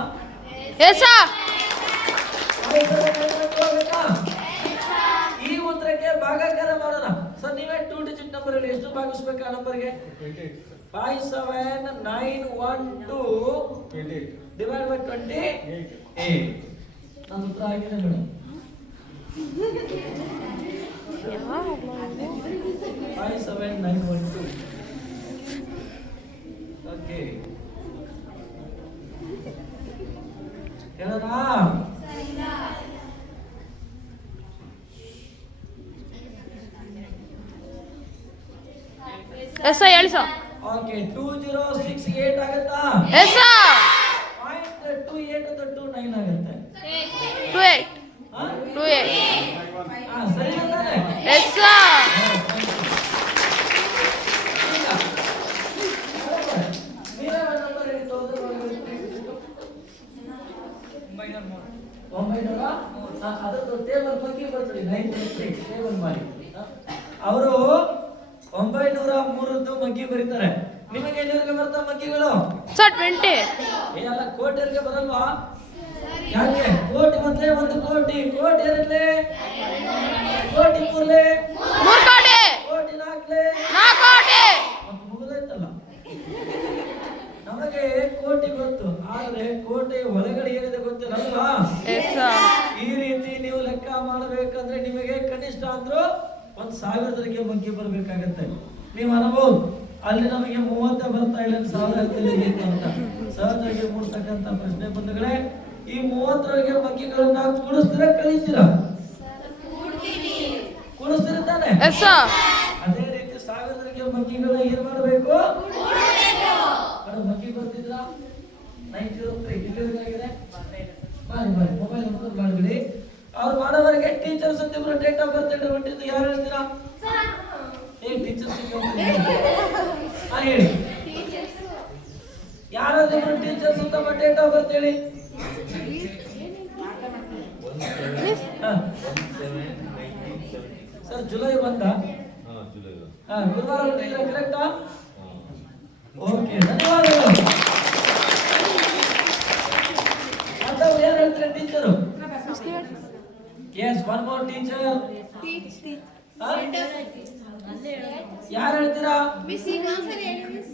ಈ ಉತ್ತರಕ್ಕೆ ಭಾಗಾಕಾರ ಮಾಡೋಣ. ಸರ್ ನೀವೇ 2 ಡಿಜಿಟ್ ನಂಬರ್ ಹೇಳಿ. ಎಷ್ಟು ಭಾಗಿಸ್ಬೇಕು ಆ ನಂಬರ್ಗೆ? 57912 ಡಿವೈಡ್ ಬೈ 28. ನನ್ನ ಉತ್ತರ ಆಗಿದೆ ಮೇಡಮ್. 57912. ಓಕೆ ಹೇಳೋಣ? ಹೇಳಿ ಸರ್. ಓಕೆ 2068 ಆಗುತ್ತಾ? 0.28 ಅಥವಾ 29 ಆಗುತ್ತೆ? 28. ಸರಿ ಅಂತಾನೆ? ನೀವೇ ಒಂದು ನಂಬರ್ ಹೇಳಿ. 900 ಅದರದ್ದು ಟೇಬಲ್ ಬಗ್ಗೆ ಬರ್ತೀವಿ. 9 ಟೇಬಲ್ ಮಾಡಿ. ಅವರು 903 ಮಗ್ಗಿ ಬರೀತಾರೆ. ನಿಮಗೆ ಎಲ್ಲಿವರೆಗೆ ಬರ್ತಾವ ಮಗ್ಗಿಗಳು? 20. ಎಲ್ಲ ಕೋಟಿಯವರೆಗೆ ಬರಲ್ವಾ? ಯಾಕೆ? ಕೋಟಿ ಮೊದಲೇ 1 ಕೋಟಿ, ಕೋಟಿ ಎರಡಲೇ, ಕೋಟಿ ಮೂರಲೇ, 3 ಕೋಟಿ, ಕೋಟಿ ನಾಲ್ಕಲೇ, 4 ಕೋಟಿ. ಮುಗಿದೈತಲ್ಲ. ನಮಗೆ ಕೋಟಿ ಗೊತ್ತು, ಆದ್ರೆ ಕೋಟೆ ಒಳಗಡೆ ಏನಿದೆ ಗೊತ್ತಿಲ್ಲ ಅಲ್ವಾ? ಈ ರೀತಿ ನೀವು ಲೆಕ್ಕ ಮಾಡಬೇಕಂದ್ರೆ ನಿಮಗೆ ಕನಿಷ್ಠ ಅಂದ್ರೂ 1000 ಮಗ್ಗಿ ಬರ್ಬೇಕಾಗತ್ತೆ. ನೀವು ಅನ್ಬೋದು ಅಲ್ಲಿ ನಮಗೆ 30 ಬರ್ತಾ ಇಲ್ಲ 1000 ಅಂತ ಸಹಜವಾಗಿ ಮೂಡ್ತಕ್ಕಂಥ ಪ್ರಶ್ನೆ ಬಂಧುಗಳೇ. ಈ 30 ಮಗ್ಗಿಗಳನ್ನ ಕೂಡಿಸ್ತೀರಾ ಕಲಿಸ್ತೀರಾ? ಕೂಡಿಸ್ತೀರಾ ತಾನೆ? ಅದೇ ರೀತಿ 1000 ಮಗ್ಗಿಗಳನ್ನ ಏನ್ ಮಾಡಬೇಕು? ಮಗ್ಗಿ ಬರ್ತಿದ್ರ 903 ಇಲ್ಲಿವರೆಗಾಗಿದೆ. ಮಾಡಿ ಮೊಬೈಲ್ ನಂಬರ್ ಮಾಡ್ಬಿಡಿ. ಅವ್ರು ಮಾಡೋವರೆಗೆ ಟೀಚರ್ಸ್ ಅಂತ ಇಬ್ರು ಡೇಟ್ ಆಫ್ ಬರ್ತ್ ಹೊಂಟಿದ್ದು ಯಾರು ಹೇಳ್ತೀರಾ? ಟೀಚರ್ಸ್ ಹೇಳಿ. ಯಾರಾದ್ರೂ ಟೀಚರ್ಸ್ ಅಂತ ಡೇಟ್ ಆಫ್ ಬರ್ತ್ ಹೇಳಿ. ಸರ್ ಜುಲೈ 1 ಗುರುವಾರ ಹೊಂಟಿದ್ರೆ ಕರೆಕ್ಟಾ? ಓಕೆ ಧನ್ಯವಾದಗಳು. ಮತ್ತೆ ಯಾರು ಹೇಳ್ತಾರೆ teacher? Yes one more teacher. ಯಾರು ಹೇಳ್ತೀರಾ? ಮಿಸ್ ಈಗ ಆನ್ಸರ್ ಹೇಳಿ ಮಿಸ್.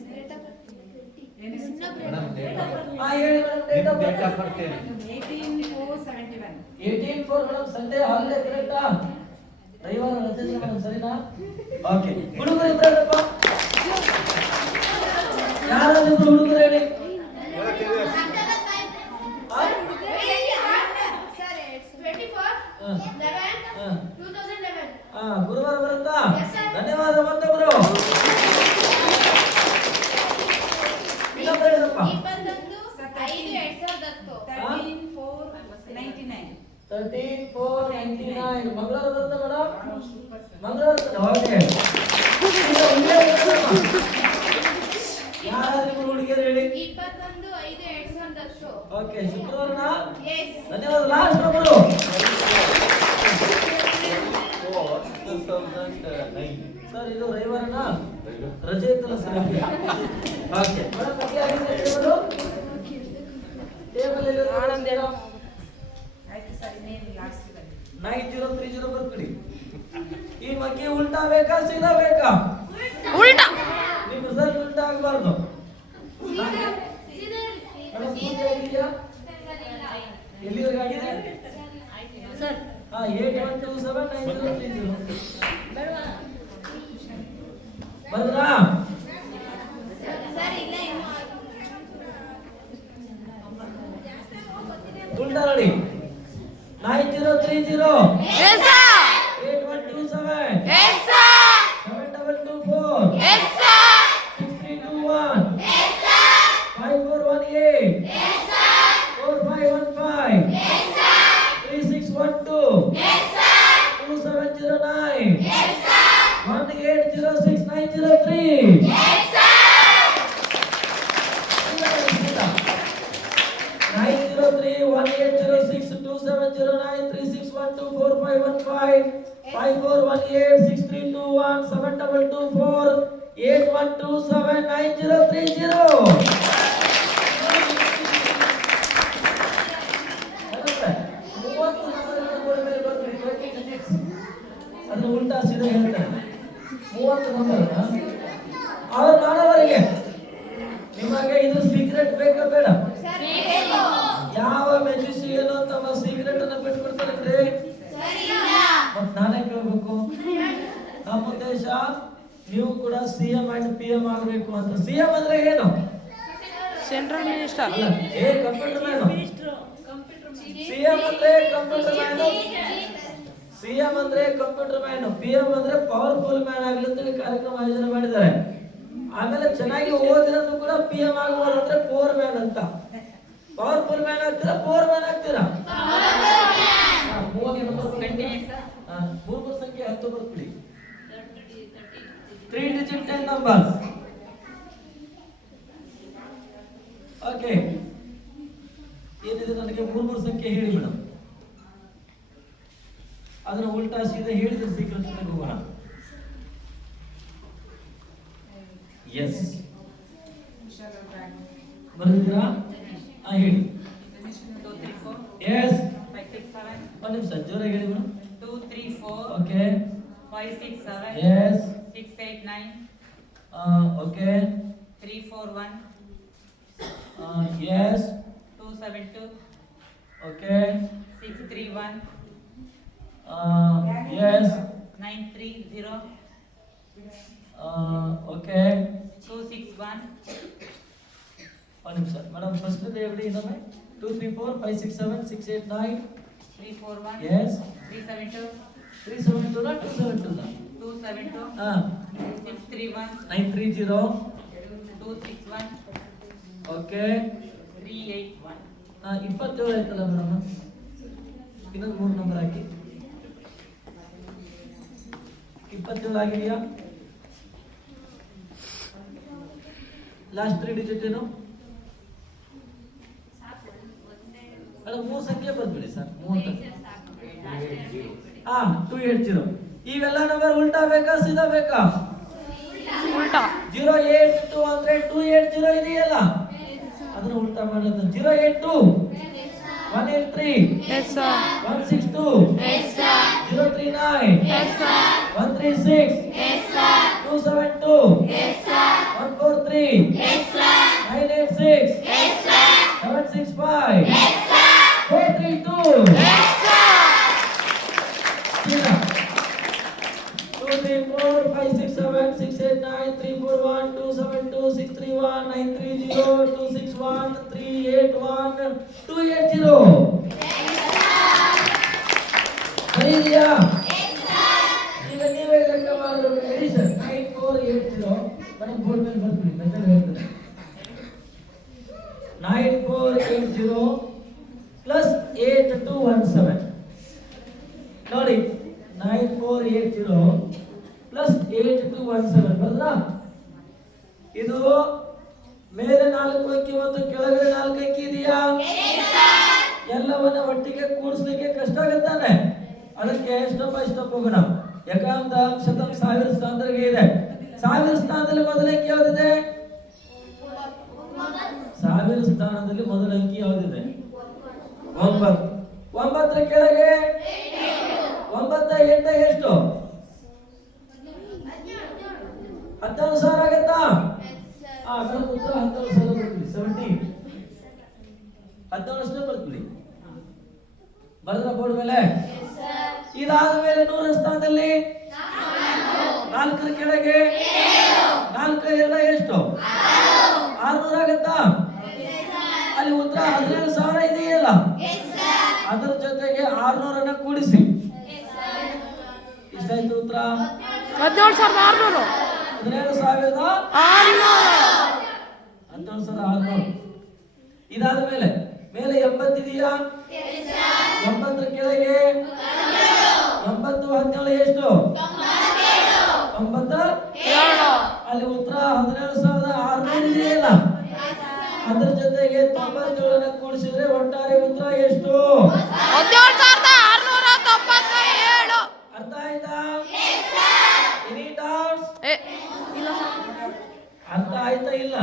ಹಾ ಹೇಳಿ ಮೇಡಮ್. ಡೇಟ್ ಆಫ್ ಬರ್ತ್ ಹೇಳಿ. 18/4/71. 18/4 ಮೇಡಮ್. ಸಂಡೇ ಹಾಲಿಡೇ ಕರೆಕ್ಟಾ? ರವಿವಾರ ರಜೆ ಇದೆ ಮೇಡಮ್, ಸರಿನಾ? ಓಕೆ. ಹುಡುಗರು ಇಬ್ಬರಪ್ಪ. ಯಾರಾದ್ರೂ ಇಬ್ರು ಹುಡುಗರು ಹೇಳಿ. ಸರ್ 24 11 2011. ಗುರುವಾರ ಬರುತ್ತಾ? Yes, sir. ಧನ್ಯವಾದ ಮತ್ತೊಬ್ರು. ಇನ್ನೊಬ್ರು ಹೇಳಪ್ಪ. 13/4/99. 13/4/99. ಮಂಗಳವಾರ ಬರುತ್ತಾ ಮೇಡಮ್? ಮಂಗಳವಾರ ಓಕೆ. ಯಾರಾದ್ರೂ ಇಬ್ರು ಹುಡುಗಿಯರು ಹೇಳಿ. 21/5/2010. ಓಕೆ. ಶುಕ್ರವಾರನ? Yes. ಧನ್ಯವಾದ. ಲಾಸ್ಟ್ ಒಬ್ಬರು. 2009. ಸರ್ ಇದು ರವಿವಾರನ? ರಜೆ ಇತ್ತಲ್ಲ ಸರ್. ಓಕೆ ಮೇಡಮ್, ಬಗ್ಗೆ ಆಗಿದೆ ಟೇಬಲ್. ಟೇಬಲ್ ಎಲ್ಲಿ ಆನಂದ ಹೇಳೋ. ಆಯ್ತು ಸರ್, ಇನ್ನೇನು ಲಾಸ್ಟ್ ಬನ್ನಿ. 9030 ಬರ್ಬಿಡಿ. ಈ ಮಗ್ಗೆ ಉಲ್ಟಾ ಬೇಕಾ ಸೀದಾ ಬೇಕಾ? ಉಲ್ಟಾ. ನಿಮ್ಮ ರಿಸಲ್ಟ್ ಉಲ್ಟಾ ಆಗಬಾರ್ದು. ಪೂಜೆ ಆಗಿದೆಯಾ? ಎಲ್ಲಿವರೆಗೆ ಆಗಿದೆ ಸರ್ 81279030 ಬರ್ದ್ರಾ? ಸರ್ ಇಲ್ಲ ಇನ್ನು ಉಲ್ಟಾ ನೋಡಿ. 9030 yes sir 8127 yes sir 7224 yes sir 6321 5418 4515 3612 2709 1806903. Yes sir 903-1806-2709-3612-4518-632-1-72-4-5-1-5-4-1-8-639-030. ಅದನ್ನು ಉಲ್ಟಾ ಸೀದಾ ಹೇಳ್ತಾರೆ. 30 ನಂಬರ್ ಅವ್ರ ಮಾನವರಿಗೆ ನಿಮಗೆ ಇದು ಸೀಕ್ರೆಟ್ ಬೇಕಾ ಬೇಡ? ಸರ್ ಬೇಕು. ಯಾವ ಮೆಜಿಷಿಯನ್ ತಮ್ಮ ಸೀಕ್ರೆಟ್ ಅನ್ನ ಬಿಟ್ಬಿಡ್ತಾರಂದ್ರೆ ಸರ್ ಇಲ್ಲ. ಮತ್ ನಾನೇ ಕೇಳ್ಬೇಕು. ನಮ್ಮ ಉದ್ದೇಶ ನೀವು ಕೂಡ CM ಅಂಡ್ PM ಆಗಬೇಕು ಅಂತ. CM ಅಂದ್ರೆ ಏನು? Central minister. ಅಲ್ಲ, ಕಂಪ್ಯೂಟರ್ ಮ್ಯಾನ್. CM ಅಂದ್ರೆ ಕಂಪ್ಯೂಟರ್ ಮ್ಯಾನ್. CM ಅಂದ್ರೆ ಕಂಪ್ಯೂಟರ್ ಮ್ಯಾನ್. PM ಅಂದ್ರೆ ಪವರ್ಫುಲ್ ಮ್ಯಾನ್ ಆಗಲಿ ಅಂತ ಕಾರ್ಯಕ್ರಮ ಆಯೋಜನೆ ಮಾಡಿದ್ದಾರೆ. ಆಮೇಲೆ ಚೆನ್ನಾಗಿ ಓದಿರೋದು ಕೂಡ PM ಆಗಬಹುದು ಅಂದ್ರೆ ಪವರ್ ಮ್ಯಾನ್ ಅಂತ. ಪವರ್ಫುಲ್ ಮ್ಯಾನ್ ಆಗ್ತೀರಾ, ಪವರ್ ಮ್ಯಾನ್ ಆಗ್ತೀರಾ? 30 ನಂಬರ್ ಮೂರು ಸಂಖ್ಯೆ 10 ಬರ್ಬಿಡಿ. 3 digit 10 numbers. ಓಕೆ. ಏನಿದೆ ನನಗೆ ಮೂರು ಸಂಖ್ಯೆ ಹೇಳಿ ಮೇಡಮ್. ಅದನ್ನ ಉಲ್ಟಾ ಸೀದಾ ಹೇಳಿದ್ರೆ ಸೀಕ್ರೆಟ್ ಹೋಗೋಣ. ಎಸ್ ಬರ್ದಿದ್ದೀರಾ? ಹೇಳಿ. 234 ಎಸ್ 567 ಒಂದು ನಿಮಿಷ ಜೋರಾಗಿ ಹೇಳಿ madam. 234 okay 567 yes 689 okay 341 yes 272 okay 631 yes 930 okay 261 ಒಂದು ನಿಮಿಷ ಮೇಡಮ್. ಫಸ್ಟ್ ಹೇಳಿ ಇನ್ನೊಮ್ಮೆ. 234 567 689 341 ಎಸ್ 372 372 ನಾ 272 ನಾ 272 631 930 261 ಓಕೆ 381 27 ಆಯ್ತಲ್ಲ ಮೇಡಮ್. ಇನ್ನೊಂದು 3 ನಂಬರ್ ಹಾಕಿ. 27 ಆಗಿದೆಯಾ? ಲಾಸ್ಟ್ 3 ಡಿಜಿಟ್ ಏನು? ಅಲ್ಲ 3 ಸಂಖ್ಯೆ ಬಂದ್ಬಿಡಿ ಸರ್. 30 280. ಇವೆಲ್ಲ ನಂಬರ್ ಉಲ್ಟಾ ಬೇಕಾ ಸೀದಾ ಬೇಕಾ? ಉಲ್ಟಾ. 082 ಅಂದ್ರೆ 280 ಇದೆಯಲ್ಲ, ಅದನ್ನ ಉಲ್ಟಾ ಮಾಡೋದು. 082 183 ಎಸ್ ಸರ್ 162 2 039 136 272 143 986 765 432 2 3 4 5 6 7 6 8 9 3 4 1 2 7 2 6 3 1 9 3 0 2 6 1 3 8 1 2 8 0 ಬರೀದಿಯಾ ಈಗ ನೀವೇ ಲೆಕ್ಕ ಮಾಡಬೇಕು ಎಡಿಷನ್ 9480 ಬನ್ನಿ ಬೋರ್ಡ್ ಮೇಲೆ ಬರ್ತೀನಿ ಮೆಥಡ್ ಹೇಳ್ತೀನಿ 9480 ಪ್ಲಸ್ 8217 ನೋಡಿ 9480 ಪ್ಲಸ್ 8217 ಬರ್ತದಾ ಇದು ಮೇಲೆ 4 ಅಂಕಿ ಮತ್ತು ಕೆಳಗಡೆ 4 ಅಂಕಿ ಇದೆಯಾ ಎಲ್ಲವನ್ನ ಒಟ್ಟಿಗೆ ಕೂಡಿಸ್ಲಿಕ್ಕೆ ಕಷ್ಟ ಆಗುತ್ತಾನೆ ಅದಕ್ಕೆ ಸ್ಟೆಪ್ ಬೈ ಸ್ಟೆಪ್ ಹೋಗೋಣ ಏಕಾಂತ ಶತಂ ಸಾವಿರ ಸ್ಥಾನದಲ್ಲಿ ಇದೆ ಸಾವಿರ ಸ್ಥಾನದಲ್ಲಿ ಮೊದಲ ಅಂಕಿ ಯಾವ್ದಿದೆ ಸಾವಿರ ಸ್ಥಾನದಲ್ಲಿ ಮೊದಲ ಅಂಕಿ ಯಾವ್ದಿದೆ 9 9ರ ಕೆಳಗೆ 9 8 ಎಷ್ಟು 16000 ಆಗತ್ತಾ ಅದರ ಉತ್ತರ 16000 ಬರ್ತೀವಿ 17 17 ಬರ್ತೀವಿ ಬರೆದ್ರ ಬೋರ್ಡ್ ಮೇಲೆ ಇದಾದ ಮೇಲೆ 100 ಸ್ಥಾನದಲ್ಲಿ 4ರ ಕೆಳಗೆ 4 2 ಎಷ್ಟು 600 ಆಗತ್ತಾ ಅಲ್ಲಿ ಉತ್ತರ 17000 ಇದೆಯಲ್ಲ ಅದರ ಜೊತೆಗೆ 600 ಅನ್ನ ಕೂಡಿಸಿ ಎಷ್ಟಾಯ್ತು ಉತ್ತರ 17600 17600 ಇದಾದ ಮೇಲೆ 80 ಇದೆಯಾ 80ರ ಕೆಳಗೆ 80 17 ಎಷ್ಟು 97 ಅಲ್ಲಿ ಉತ್ತರ 17600 ಇದೆಯಲ್ಲ ಅದರ ಜೊತೆಗೆ 97 ಅನ್ನ ಕೂಡಿಸಿದ್ರೆ ಒಟ್ಟಾರೆ ಉತ್ತರ ಎಷ್ಟು 17697 ಅರ್ಥ ಆಯ್ತಾ ಎನಿ ಡೌಟ್ಸ್ ಅರ್ಥ ಆಯ್ತಾ ಇಲ್ಲ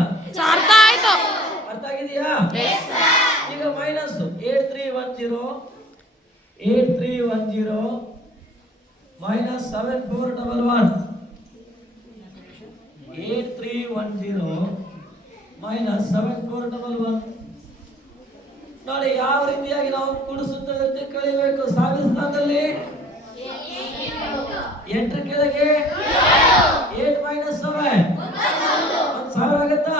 ಅರ್ಥ ಆಯ್ತು ಅರ್ಥ ಆಗಿದೆಯಾ ಈಗ ಮೈನಸ್ 8310 ಮೈನಸ್ 7411 8310 ಮೈನಸ್ 7411 ನೋಡಿ ಯಾವ ರೀತಿಯಾಗಿ ನಾವು ಕೂಡಿಸುತ್ತೇವೆ ಕಲಿಬೇಕು ಸಾವಿರ ಸ್ಥಾನದಲ್ಲಿ 8 ಕೆಳಗೆ 8 ಮೈನಸ್ 7 1000 ಆಗತ್ತಾ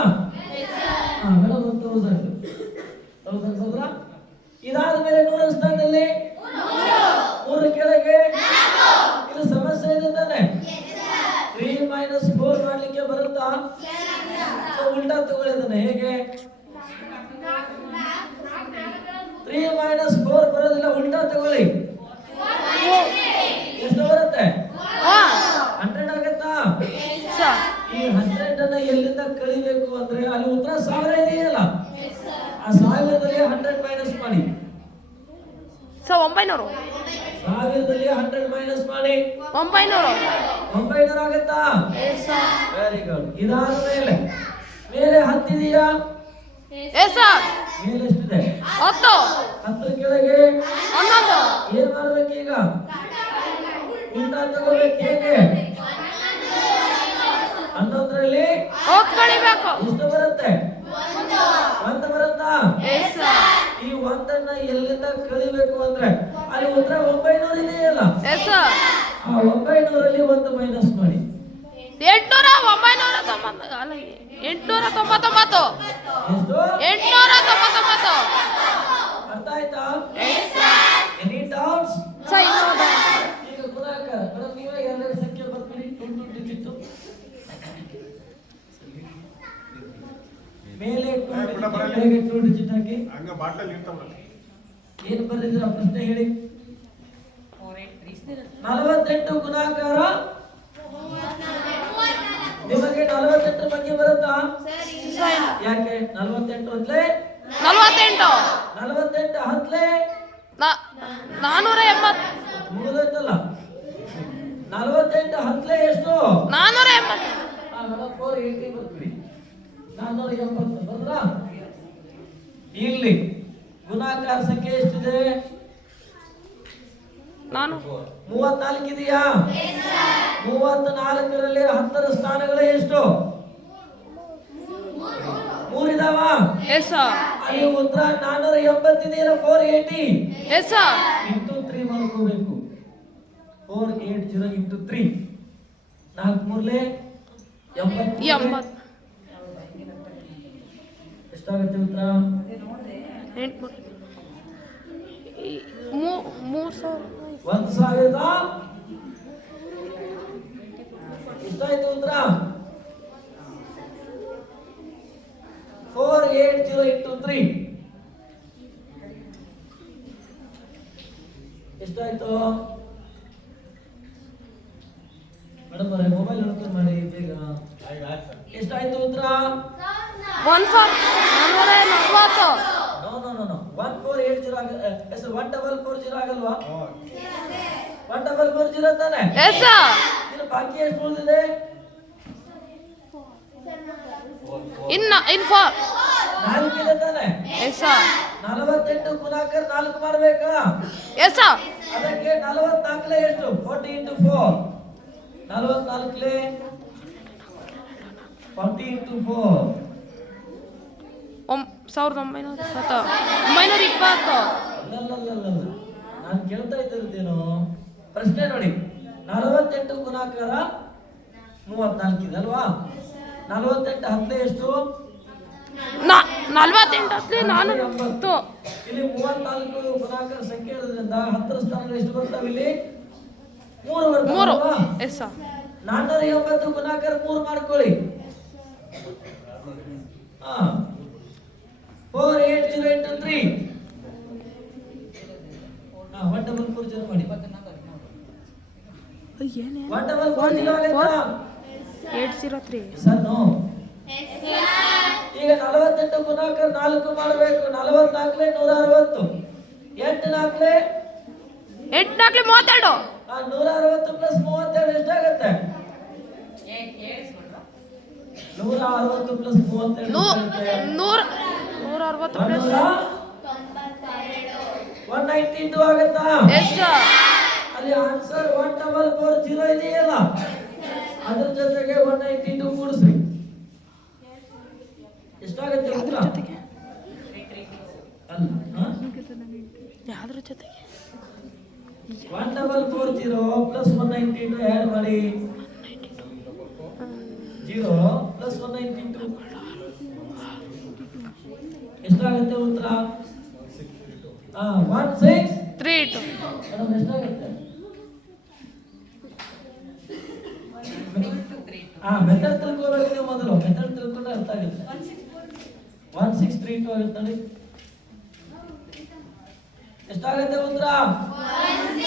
ಮೇಡಮ್ 1000 ಹೌದಾ ಇದಾದ ಮೇಲೆ 100 ಸ್ಥಾನದಲ್ಲಿ 3 ಕೆಳಗೆ ಇದು ಸಮಸ್ಯೆ ಇದೆ ತಾನೆ 3 ಮೈನಸ್ 4 ಮಾಡ್ಲಿಕ್ಕೆ ಬರುತ್ತಾ ಸೊ ಉಲ್ಟಾ ತಗೊಳ್ಳಿದ್ದಾನೆ ಹೇಗೆ 3 ಮೈನಸ್ 4 ಬರೋದಿಲ್ಲ ಉಲ್ಟಾ ತಗೊಳ್ಳಿ ಎಷ್ಟು ಬರುತ್ತೆ 100 ಆಗತ್ತಾ ಈ 100 ಅನ್ನ ಎಲ್ಲಿಂದ ಕಳಿಬೇಕು ಅಂದ್ರೆ ಅಲ್ಲಿ ಉತ್ತರ 1000 ಇದೆಯಲ್ಲ ಆ 1000ದಲ್ಲಿ 100 ಮೈನಸ್ ಮಾಡಿ 900 1000ದಲ್ಲಿ 100 ಮೈನಸ್ ಮಾಡಿ 900 ಆಗತ್ತಾ ವೆರಿ ಗುಡ್ ಇದಾದ ಮೇಲೆ 10 ಇದೆಯಾ ಮೇಲೆ ಎಷ್ಟಿದೆ 10 ಕೆಳಗೆ 11 ಏನ್ ಮಾಡ್ಬೇಕು ಈಗ ಉಲ್ಟಾ ತಗೋಬೇಕು ಹೇಗೆ 11ರಲ್ಲಿ ಕಳಿಬೇಕು ಎಷ್ಟು ಬರುತ್ತೆ 1 ಬರುತ್ತಾ ಈ 1 ಅನ್ನ ಎಲ್ಲಿಂದ ಕಳಿಬೇಕು ಅಂದ್ರೆ ಅಲ್ಲಿ ಉತ್ತರ 900 ಇದೆಯಲ್ಲ ಆ 900ರಲ್ಲಿ 1 ಮೈನಸ್ ಮಾಡಿ 899 ಅಲ್ಲ 899 ಎಷ್ಟು 899 ಅರ್ಥ ಆಯ್ತಾ ಎನಿ ಡೌಟ್ಸ್ ಈಗ ಗುಣಾಕಾರ ಮೇಡಮ್ ನೀವೇ ಎರಡೆರಡು ಸಂಖ್ಯೆ ಬರ್ತೀರಿ 2 ಡಿಜಿಟ್ ಮೇಲೆ 2 ಡಿಜಿಟ್ ಹಾಕಿ ಹಂಗ ಬಾಟ್ಲಲ್ಲಿ ಇರ್ತಾವಲ್ಲ ಏನು ಬರೆದಿದ್ದೀರಾ ಪ್ರಶ್ನೆ ಹೇಳಿ 48 ಗುಣಾಕಾರ ನಿಮಗೆ 48 ಬಗ್ಗೆ ಬರುತ್ತಾ ಯಾಕೆ 48 ಅಂತಲೇ 48 ಹತ್ಲೆ 480 ಮುಗಿದೋಯ್ತಲ್ಲ 48 ಹತ್ಲೆ ಎಷ್ಟು 480 480 ಬರ್ತೀವಿ 480 ಬಂದ್ರಾ ಇಲ್ಲಿ ಗುಣಾಕಾರ ಸಂಖ್ಯೆ ಎಷ್ಟಿದೆ ನಾನು 34 ಇದೆಯಾ? 34ರಲ್ಲಿ 10ರ ಸ್ಥಾನಗಳು ಎಷ್ಟು? 3 ಇದಾವ? Yes sir. ಅಲ್ಲಿ ಉತ್ತರ 480 ಇದೆಯಲ್ಲ 480 ಎಸ್ ಸರ್. ಇಂಟು 3 ಮಾಡ್ಕೋಬೇಕು. 480 ಇಂಟು 3 4 ಮೂರ್ಲೆ 80 ಎಷ್ಟಾಗುತ್ತೆ ಉತ್ತರ? 1,000 ಎಷ್ಟಾಯ್ತು ಉತ್ತರ? 480 ಇಂಟು 3 ಎಷ್ಟಾಯ್ತು ಮೇಡಮ್? ಮೊಬೈಲ್ ನೋಡ್ಕೊಂಡು ಮಾಡಿ ಬೇಗ. ಎಷ್ಟಾಯ್ತು ಉತ್ತರ? 1,440. ನೋ 1480 1,440 ಆಗಲ್ವಾ? 1,440 ತಾನೆ? Yes sir. ಇನ್ನು ಬಾಕಿ ಎಷ್ಟು ಉಳಿದಿದೆ? ಇನ್ 4 ಇದೆ ತಾನೆ? Yes sir. 48 ಗುಣಾಕರ್ 4 ಮಾಡ್ಬೇಕಾ? Yes sir. ಅದಕ್ಕೆ 44 ಎಷ್ಟು? 40 ಇಂಟು 4 44 40 ಇಂಟು 4 1920. ಅಲ್ಲಲ್ಲಲ್ಲಲ್ಲ ನಾನು ಕೇಳ್ತಾ ಇದ್ದಿದ್ದೇನು ಪ್ರಶ್ನೆ ನೋಡಿ. 48 ಗುಣಾಕಾರ 34 ಇದೆ ಅಲ್ವಾ? 48 10 ಎಷ್ಟು? 48 ನಾನು 10. ಇಲ್ಲಿ 34 ಗುಣಾಕಾರ ಸಂಖ್ಯೆ ಇರೋದ್ರಿಂದ 10ರ ಸ್ಥಾನಗಳು ಎಷ್ಟು ಬರ್ತಾವೆ? ಇಲ್ಲಿ 3 3. ಬರ್ತಾವೆ. Yes sir. 480 ಗುಣಾಕಾರ 3 ಮಾಡ್ಕೊಳ್ಳಿ. 480 ಇಂಟು 3 1440 ಮಾಡಿ. 1440 ಆಗುತ್ತಾ? 803. Sir no. ಈಗ 48 ಗುಣಾಕಾರ 4 ಮಾಡಬೇಕು. 44 160 8 4 8 4 32. 160 ಪ್ಲಸ್ 32 ಎಷ್ಟಾಗತ್ತೆ? 160 ಪ್ಲಸ್ 32 160 ಪ್ಲಸ್ 192 ಆಗುತ್ತಾ? Yes sir. ಅಲ್ಲಿ ಆನ್ಸರ್ 1440 ಇದೆಯಲ್ಲ, ಅದ್ರ ಜೊತೆಗೆ 192 ಕೂಡಿಸ್ರಿ. ಎಷ್ಟಾಗುತ್ತೆ ಉತ್ತರ? ಅಲ್ಲ ಯಾವ್ದ್ರ ಜೊತೆಗೆ 1440 ಪ್ಲಸ್ 192 ಆ್ಯಡ್ ಮಾಡಿ 0 ಪ್ಲಸ್ 192 ಎಷ್ಟಾಗುತ್ತೆ ಉತ್ತರ? 1632. 32. ಮೇಡಮ್ ಎಷ್ಟಾಗುತ್ತೆ? ಮೆಥಡ್ ತಿಳ್ಕೋಬೇಕು ನೀವು ಮೊದಲು. ಮೆಥಡ್ ತಿಳ್ಕೊಂಡ್ರೆ ಅರ್ಥ ಆಗುತ್ತೆ. 1632 ಆಗುತ್ತೆ ನೋಡಿ. ಎಷ್ಟಾಗುತ್ತೆ ಉತ್ತರ?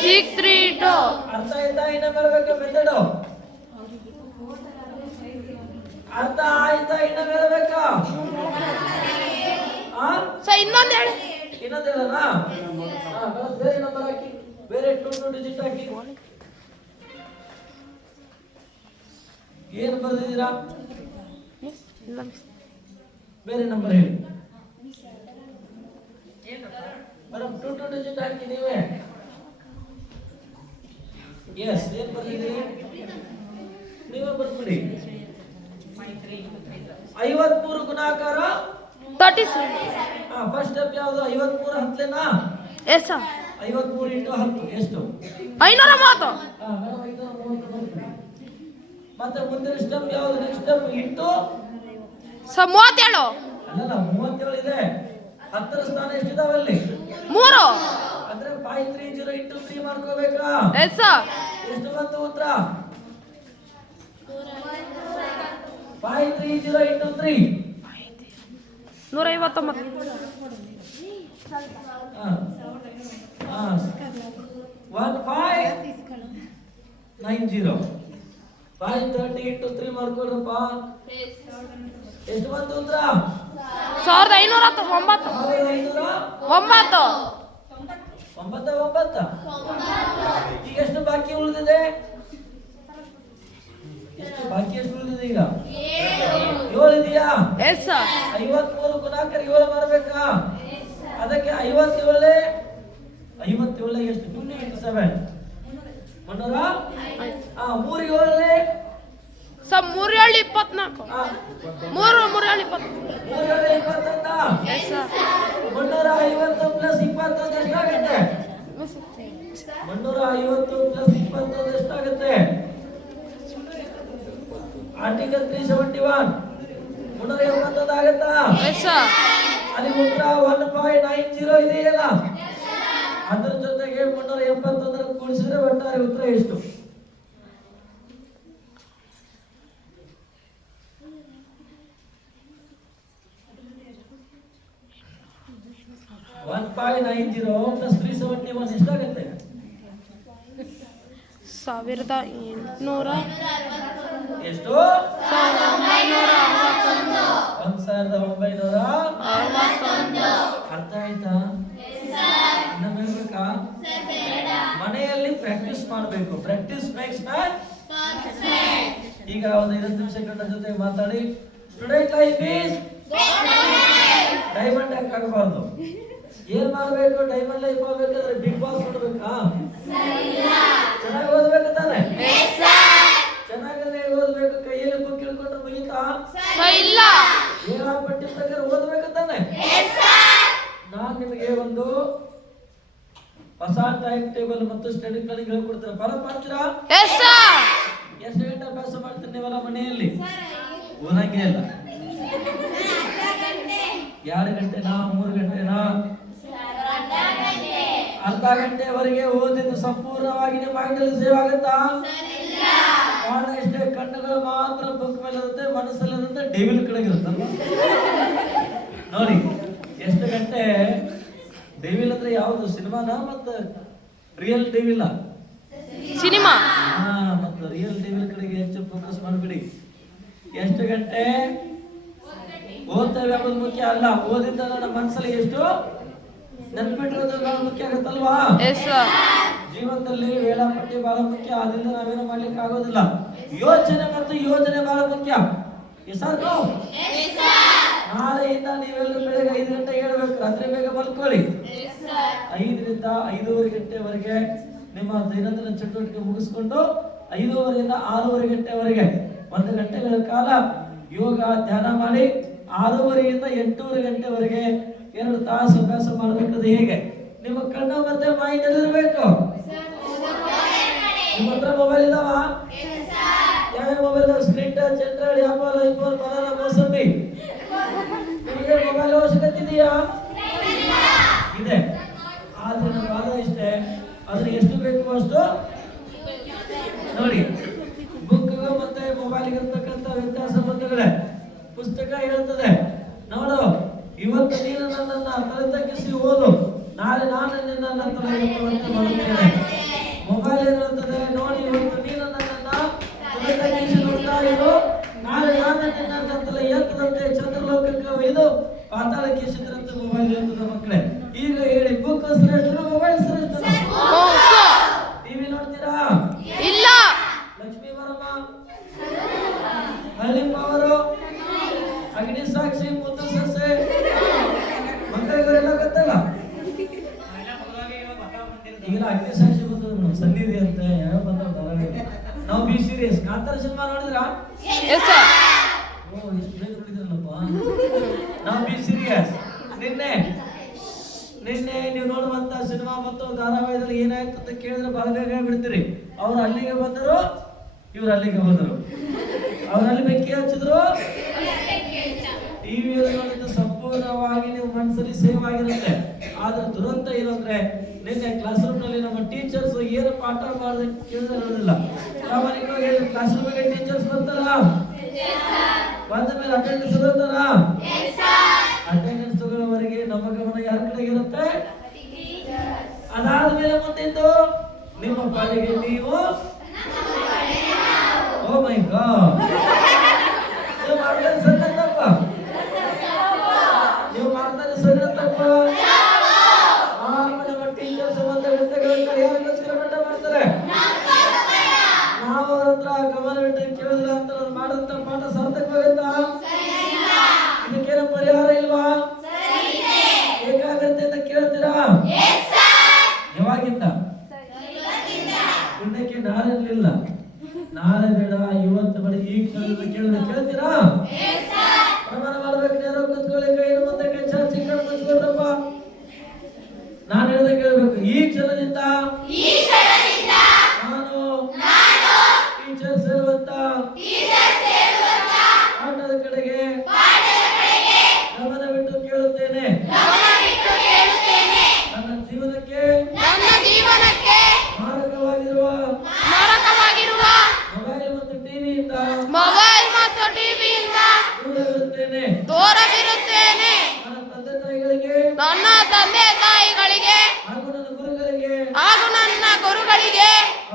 632. ಅರ್ಥ ಆಯ್ತಾ? ಇನ್ನ ಬರಬೇಕು ಮೆಥಡು. ಅರ್ಥ ಆಯ್ತಾ? ಇನ್ನ ಬರಬೇಕಾ? ಸರ್ ಇನ್ನೊಂದು ಹೇಳಿ. ಇನ್ನೊಂದು ಹೇಳೋಣ? ಬೇರೆ ನಂಬರ್ ಹಾಕಿ, ಬೇರೆ 2 ಡಿಜಿಟ್ ಹಾಕಿ. ಏನು ಬರೆದಿದ್ದೀರಾ? ಬೇರೆ ನಂಬರ್ ಹೇಳಿ ಮೇಡಮ್. 2 ಡಿಜಿಟ್ ಹಾಕಿ ನೀವೇ. ಎಸ್, ಏನು ಬರೆದಿದ್ದೀರಿ? ನೀವೇ ಬರ್ಬಿಡಿ. 53 ಗುಣಾಕಾರ 37. ಫಸ್ಟ್ ಸ್ಟೆಪ್ ಯಾವುದು? 53 ಹತ್ತಲೇನಾ? Yes sir. 53 ಇಂಟು 10 ಎಷ್ಟು? 530. ಮೇಡಮ್ 530 ಬರ್ತೀವಿ. ಮತ್ತೆ ಮುಂದಿನ ಸ್ಟೆಪ್ ಯಾವುದು? Next step into sir 37. ಅಲ್ಲಲ್ಲ 37 ಇದೆ. 10ರ ಸ್ಥಾನ ಎಷ್ಟಿದಾವೆ ಅಲ್ಲಿ? 3. ಅಂದ್ರೆ 530 ಇಂಟು 3 ಮಾಡ್ಕೋಬೇಕಾ? Yes sir. ಎಷ್ಟು ಬಂತು ಉತ್ತರ? 530 ಇಂಟು 3 159. 1590. 530 ಇಂಟು 3 ಮಾಡ್ಕೊಳ್ರಪ್ಪ. ಎಷ್ಟು ಬಂತು ಉತ್ತರ? 1509. 9. ಈಗ ಎಷ್ಟು ಬಾಕಿ ಉಳಿದಿದೆ? ಎಷ್ಟು ಬಾಕಿ ಎಷ್ಟು ಉಳಿದಿದೆ ಈಗ? 7 ಇದೆಯಾ? Yes sir. 53 ಗುಣಾಕಾರ 7 ಮಾಡಬೇಕಾ? ಅದಕ್ಕೆ 57 ಎಷ್ಟು? 50 into 7 3 7 sir 3 7 24 3 3 7 24 3 7 21 yes sir 350 plus 21 ಎಷ್ಟಾಗುತ್ತೆ? 350 ಪ್ಲಸ್ 21 ಎಷ್ಟಾಗುತ್ತೆ? ಆರ್ಟಿಕಲ್ 371 381 ಆಗುತ್ತಾ? ಎಸ್ ಸರ್ ಅಲ್ಲಿ ಉತ್ತರ 1.90 ಇದೆಯಲ್ಲ, ಅದರ ಜೊತೆಗೆ 371 ಕೂಡಿಸಿದ್ರೆ ಒಟ್ಟಾರೆ ಉತ್ತರ ಎಷ್ಟು? ಪ್ಲಸ್ 371 ಎಷ್ಟಾಗುತ್ತೆ? 1800 ಎಷ್ಟು? 1961 ಅರ್ಥ ಆಯ್ತಾ? ಇನ್ನೊಮ್ಮೆ ಹೇಳ್ಬೇಕಾ? ಮನೆಯಲ್ಲಿ ಪ್ರಾಕ್ಟೀಸ್ ಮಾಡಬೇಕು. Practice makes man. ಈಗ ಒಂದು 20 ನಿಮಿಷ ನನ್ನ ಜೊತೆ ಮಾತಾಡಿ. ಸ್ಟೂಡೆಂಟ್ ಲೈಫ್ ಈಸ್ ಡೈಮಂಡ್ ಆಗಬಾರ್ದು. ಏನ್ ಮಾಡ್ಬೇಕು? ಡೈಮಂಡ್ ಲೈಫ್ ಆಗ್ಬೇಕಾದ್ರೆ ಬಿಗ್ ಬಾಸ್ ನೋಡ್ಬೇಕಾ? ಚೆನ್ನಾಗಿ ಓದ್ಬೇಕು ತಾನೆ? ಚೆನ್ನಾಗೇ ಓದ್ಬೇಕು. ಕೈಯಲ್ಲಿ ಬುಕ್ ಹಿಡ್ಕೊಂಡ್ರೆ ಮುಗಿತಾ? ಇಲ್ಲ ಏನಾಗ್ಬಿಟ್ಟು ಪ್ರಕಾರ ಓದ್ಬೇಕು ತಾನೆ? ನಾನು ನಿಮಗೆ ಒಂದು ಹೊಸ ಟೈಮ್ ಟೇಬಲ್ ಮತ್ತು ಸ್ಟಡಿ ಪ್ಲಾನಿಂಗ್ ಹೇಳ್ಕೊಡ್ತೇನೆ. ಫಾಲೋ ಮಾಡ್ತೀರಾ? ಎಸ್ ಸರ್ ಎಷ್ಟು ಗಂಟೆ ಅಭ್ಯಾಸ ಮಾಡ್ತೀರಿ ನೀವೆಲ್ಲ ಮನೆಯಲ್ಲಿ? ಓದಂಗೆ ಇಲ್ಲ. 2 ಗಂಟೆನಾ 3 ಗಂಟೆನಾ? ಅರ್ಧ ಗಂಟೆವರೆಗೆ ಓದಿದ್ದು ಸಂಪೂರ್ಣವಾಗಿ ನಿಮ್ಮ ಮೈಂಡಲ್ಲಿ ಸೇವ್ ಆಗುತ್ತಾ? ಕಾರಣ ಇಷ್ಟೇ, ಕಣ್ಣುಗಳು ಮಾತ್ರ ಬುಕ್ ಮೇಲೆ ಇರುತ್ತೆ, ಮನಸ್ಸಲ್ಲಿರುತ್ತೆ ಡೆವಿಲ್ ಕಡೆಗೆ ಇರುತ್ತಲ್ವ? ನೋಡಿ ಎಷ್ಟು ಗಂಟೆ ಡೆವಿಲ್ ಅಂದ್ರೆ ಯಾವುದು? ಸಿನಿಮಾನ ಮತ್ತು ರಿಯಲ್ ಡೆವಿಲ್? ಸಿನಿಮಾ. ಮತ್ತು ರಿಯಲ್ ಡೆವಿಲ್ ಕಡೆಗೆ ಹೆಚ್ಚು ಫೋಕಸ್ ಮಾಡಬೇಡಿ. ಎಷ್ಟು ಗಂಟೆ ಓದ್ತೇವೆ ಅನ್ನೋದು ಮುಖ್ಯ ಅಲ್ಲ, ಓದಿದ್ದ ನನ್ನ ಮನಸ್ಸಲ್ಲಿ ಎಷ್ಟು ನೆನ್ಪಿಟ್ಟಿರೋದು ಮುಖ್ಯ ಆಗುತ್ತಲ್ವಾ? ಎಸ್ ಸರ್ ಜೀವನದಲ್ಲಿ ವೇಳಾಪಟ್ಟಿ ಬಹಳ ಮುಖ್ಯ. ಅದರಿಂದ ನಾವೇನು ಮಾಡ್ಲಿಕ್ಕೆ ಆಗೋದಿಲ್ಲ. ಯೋಚನೆ ಮತ್ತು ಯೋಜನೆ ಬಹಳ ಮುಖ್ಯ. ನಾಳೆಯಿಂದ ನೀವೆಲ್ಲರೂ ಬೆಳಗ್ಗೆ 5 ಗಂಟೆಗೆ ಹೇಳ್ಬೇಕು. ರಾತ್ರಿ ಬೇಗ ಮಲ್ಕೊಳ್ಳಿ. 5 ರಿಂದ 5:30 ಗಂಟೆವರೆಗೆ ನಿಮ್ಮ ದೈನಂದಿನ ಚಟುವಟಿಕೆ ಮುಗಿಸ್ಕೊಂಡು 5:30 ರಿಂದ 6:30 ಗಂಟೆವರೆಗೆ 1 ಗಂಟೆಗಳ ಕಾಲ ಯೋಗ ಧ್ಯಾನ ಮಾಡಿ 6:30 ರಿಂದ 8:30 ಗಂಟೆವರೆಗೆ 2 ತಾಸು ಅಭ್ಯಾಸ ಮಾಡಬೇಕದು. ಹೇಗೆ? ನಿಮ್ಮ ಕಣ್ಣು ಮತ್ತೆ ಮೈಂಡ್ ಎಲ್ಲಿರ್ಬೇಕು? ನಿಮ್ಮ ಹತ್ರ ಮೊಬೈಲ್ ಇದಾವ? ಯಾವ mobile? Screen touch, android, apple, iPhone, banana, mosambi. ನಿಮಗೆ ಮೊಬೈಲ್ ಅವಶ್ಯಕತೆ ಇದೆಯಾ? ಇದೆ. ಆದ್ರೆ ನನ್ನ ವಾದ ಇಷ್ಟೇ, ಅದ್ರ ಎಷ್ಟು ಬೇಕು ಅಷ್ಟು ನೋಡಿ. ಬುಕ್ ಮತ್ತೆ ಮೊಬೈಲ್ ಇರತಕ್ಕಂತ ವ್ಯತ್ಯಾಸ ಬಂಧುಗಳೇ, ಪುಸ್ತಕ ಹೇಳ್ತದೆ ನೋಡು, ಇವತ್ತು ನೀನು ನನ್ನನ್ನ ತಲೆ ತಗ್ಗಿಸಿ ಓದು, ನಾಳೆ ನಾನು ನಿನ್ನ ತಲೆ ಮಾಡುತ್ತೇನೆ. ಮೊಬೈಲ್ ಏನಿರುತ್ತದೆ ನೋಡಿ, ಇವತ್ತು ನೀನು ನನ್ನನ್ನ ತಲೆ ತಗ್ಗಿಸಿ ನೋಡ್ತಾ ಇರು, ನಾಳೆ ನಾನು ನಿನ್ನ ತಲೆ ಎತ್ತದಂತೆ ಚಂದ್ರಲೋಕಕ್ಕೆ ಒಯ್ದು ಪಾತಾಳಕ್ಕೆ ಸಿದ್ಧರಂತೆ ಮೊಬೈಲ್ ಇರ್ತದೆ. ಮಕ್ಕಳೇ ಈಗ ಹೇಳಿ, ಬುಕ್ ಶ್ರೇಷ್ಠ ಮೊಬೈಲ್ ಶ್ರೇಷ್ಠ? ಟಿವಿ ನೋಡ್ತೀರಾ? ಇಲ್ಲ. ಲಕ್ಷ್ಮೀ ಬರಮ್ಮ, ಹಳ್ಳಿಂಬವರು, ಅಗ್ನಿ ಸಾಕ್ಷಿ, ಮುದ್ದು ಸಸ್ಯೆ, ಮಕ್ಕಳಿಗೆಲ್ಲ ಗೊತ್ತಲ್ಲ. ಈಗ ಅಗ್ನಿ ಸಾಕ್ಷಿ ಬಂದು ಸನ್ನಿಧಿ ಅಂತ ಯಾವ ಬಂದ. ನಾವು ಬಿ ಸೀರಿಯಸ್. ಕಾಂತಾರ ಸಿನಿಮಾ ನೋಡಿದ್ರಾ? ಎಸ್ ಸರ್ ಓ ಎಷ್ಟು ಬೇಗ ನೋಡಿದ್ರಲ್ಲಪ್ಪ. ನಾವು ಬಿ ಸೀರಿಯಸ್. ನಿನ್ನೆ ನೀವು ನೋಡುವಂತ ಸಿನಿಮಾ ಮತ್ತು ಧಾರಾವಾಹಿಯಲ್ಲಿ ಏನಾಯ್ತು ಅಂತ ಕೇಳಿದ್ರೆ ಬಹಳ ಬೇಗ ಬಿಡ್ತೀರಿ. ಅವ್ರು ಅಲ್ಲಿಗೆ ಬಂದರು, ಇವ್ರು ಅಲ್ಲಿಗೆ ಹೋದರು. ಅವ್ರು ಅಲ್ಲಿ ಬೆಂಕಿ ಹಚ್ಚಿದ್ರು, ಟಿವಿಯಲ್ಲಿ ನೋಡಿದ್ದು ಸಂಪೂರ್ಣವಾಗಿ ನೀವು ಮನಸ್ಸಲ್ಲಿ ಸೇವ್ ಆಗಿರುತ್ತೆ. ಆದ್ರೆ ದುರಂತ ಏನಂದ್ರೆ, ನಿನ್ನೆ ಕ್ಲಾಸ್ ರೂಮ್ ನಲ್ಲಿ ನಮ್ಮ ಟೀಚರ್ಸ್ ಏನು ಪಾಠ ಮಾಡಿದ್ರೆ ಕೇಳಿದ್ರೆ ಇರೋದಿಲ್ಲ. ಪ್ರಾಮಾಣಿಕವಾಗಿ ಕ್ಲಾಸ್ ರೂಮ್ಗೆ ಟೀಚರ್ಸ್ ಬರ್ತಾರ? ಬಂದ ಮೇಲೆ ಅಟೆಂಡೆನ್ಸ್ ತಗೋತಾರ? ಅಟೆಂಡೆನ್ಸ್ ತಗೊಳ್ಳೋವರೆಗೆ ನಮ್ಮ ಗಮನ ಯಾರ ಕಡೆಗೆ ಇರುತ್ತೆ? ಅದಾದ್ಮೇಲೆ ಮುಂದಿದ್ದು ನಿಮ್ಮ ಪಾಡಿಗೆ ನೀವು. ಓ ಮೈ ಗಾಡ್, ನೀವು ಮಾಡ್ತಾರೆ ಸಣ್ಣ ತಪ್ಪ. ನೀವು ಮಾಡ್ತಾರೆ ಸಣ್ಣ ತಪ್ಪ. ನಮ್ಮ ಟೀಚರ್ಸ್ ಒಂದು ಯಾರಿಗೋಸ್ಕರ ಪಾಠ ಮಾಡ್ತಾರೆ? ನಾವು ಅವ್ರ ಹತ್ರ ಗಮನ ಬಿಟ್ಟು ಕೇಳಿದ್ರೆ ಅಂತ ಮಾಡಂತ ಪಾಠ ಸಾರ್ಥಕವಾಗುತ್ತಾ? ಇದಕ್ಕೇನು ಪರಿಹಾರ ಇಲ್ವಾ? ಏಕಾಗ್ರತೆ ಅಂತ ಕೇಳ್ತೀರಾ? ಯಾವಾಗಿಂದ? ಪುಣ್ಯಕ್ಕೆ ನಾಳಿರ್ಲಿಲ್ಲ. ನಾಳೆ ಬೇಡ, ಇವತ್ತು ಬೇಡ, ಈ ಕ್ಷಣದಲ್ಲಿ ಕೇಳ್ತೀರಾ? ಪ್ರಮಾಣ ಮಾಡ್ಬೇಕು. ನೇರ ಕೂತ್ಕೊಳ್ಳಿ, ಕೈಯನ್ನು ಮುಂದಕ್ಕೆ ಚಾಚಿ ಕಣ್ಣು ಮುಚ್ಕೊಳ್ರಪ್ಪ. ನಾನು ಹೇಳ್ದ ಕೇಳಬೇಕು. ಈ ಕ್ಷಣದಿಂದ ನಾನು ಟೀಚರ್ ಸೇರುವಂತ ಪಾಠದ ಕಡೆಗೆ ಗಮನವಿಟ್ಟು ಕೇಳುತ್ತೇನೆ. ನನ್ನ ಜೀವನಕ್ಕೆ ಮಾರಕವಾಗಿರುವ ಮೊಬೈಲ್ ಮತ್ತು ಟಿವಿಯಿಂದ ದೂರವಿರುತ್ತೇನೆ. ನನ್ನ ತಂದೆ ತಾಯಿಗಳಿಗೆ ಹಾಗೂ ನನ್ನ ಗುರುಗಳಿಗೆ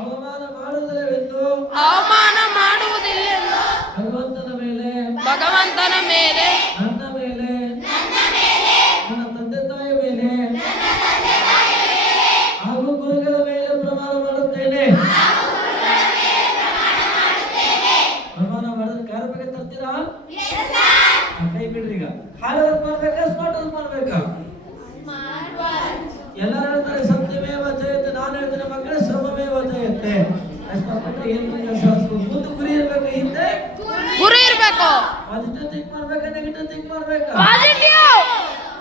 ಅವಮಾನ ಮಾಡುವುದಿಲ್ಲವೆಂದು ಅವಮಾನ ಮಾಡುವುದಿല്ലെಂದು ಭಗವಂತನ ಮೇಲೆ ನನ್ನ ಮೇಲೆ ನನ್ನ ತಂದೆ ತಾಯಿಯ ಮೇಲೆ ಹಾಗೂ ಗುರುಗಳ ಮೇಲೆ ಪ್ರಮಾಣ ಮಾಡುತ್ತೇನೆ. ಪ್ರಮಾಣ ಮಾಡಿದ್ರೆ ಕಾರ್ಯಕ್ಕೆ ತರ್ತೀರಾ? ಕೈ ಬಿಡ್ರಿ. ಈಗ ಹಾರ್ಡ್ ವರ್ಕ್ ಮಾಡ್ಬೇಕಾ, ಸ್ಮಾರ್ಟ್ ವರ್ಕ್ ಮಾಡ್ಬೇಕಾ? ಎಲ್ಲರೂ ಹೇಳ್ತಾರೆ ಸತ್ಯಮೇವ ಜಯತೆ. ನಾನು ಹೇಳ್ತೇನೆ ಮಕ್ಕಳೇ, ಶ್ರಮಮೇವ ಜಯತೆ. ಕಷ್ಟಪಟ್ಟರೆ ಏನು ಕೆಲಸ ಮುಂದೆ ಗುರಿ ಇರ್ಬೇಕು, ಹಿಂದೆ ಗುರಿ ಇರಬೇಕು. ಪಾಸಿಟಿವ್ ಥಿಂಕ್ ಮಾಡ್ಬೇಕಾ, ನೆಗೆಟಿವ್ ಥಿಂಕ್ ಮಾಡ್ಬೇಕಾ?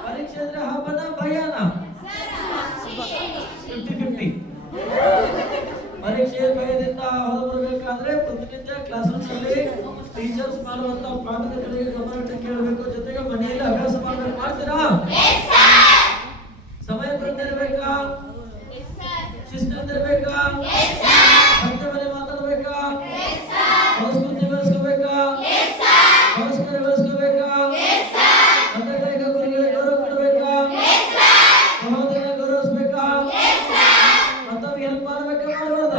ಪರೀಕ್ಷೆ ಅಂದ್ರೆ ಹಬ್ಬನ ಭಯನ? 50-50. ಪರೀಕ್ಷೆ ಭಯದಿಂದ ಹೊರಬರಬೇಕಾದ್ರೆ ಪ್ರತಿನಿತ್ಯ ಕ್ಲಾಸ್ ರೂಮ್ ಅಲ್ಲಿ ಟೀಚರ್ಸ್ ಮಾಡುವಂತ ಪಾಠದ ಕಡೆಗೆ ಗಮನ ಕೇಳಬೇಕು. ಜೊತೆಗೆ ಮನೆಯಲ್ಲಿ ಅಭ್ಯಾಸ ಮಾಡ್ಬೇಕು. ಮಾಡ್ತೀರಾ? ಸಮಯ ಪ್ರಜ್ಞೆ ಇರ್ಬೇಕಾ? ಶಿಸ್ತಿನಿಂದ ಇರ್ಬೇಕಾ? ಸತ್ಯವನ್ನೇ ಮಾತಾಡ್ಬೇಕಾ? ಸಂಸ್ಕೃತಿ ಬೆಳೆಸ್ಕೋಬೇಕಾ? ಸಂಸ್ಕಾರ ಬೆಳೆಸ್ಕೋಬೇಕಾ? ತಂದೆ ತಾಯಿಗೆ ಗುರುಗಳಿಗೆ ಗೌರವ ಕೊಡಬೇಕಾ? ಸಹೋದರನ ಗೌರವಿಸ್ಬೇಕಾ? ಮತ್ತವ್ರಿಗೆ ಹೆಲ್ಪ್ ಮಾಡ್ಬೇಕಾ, ಮಾಡಬಾರ್ದ?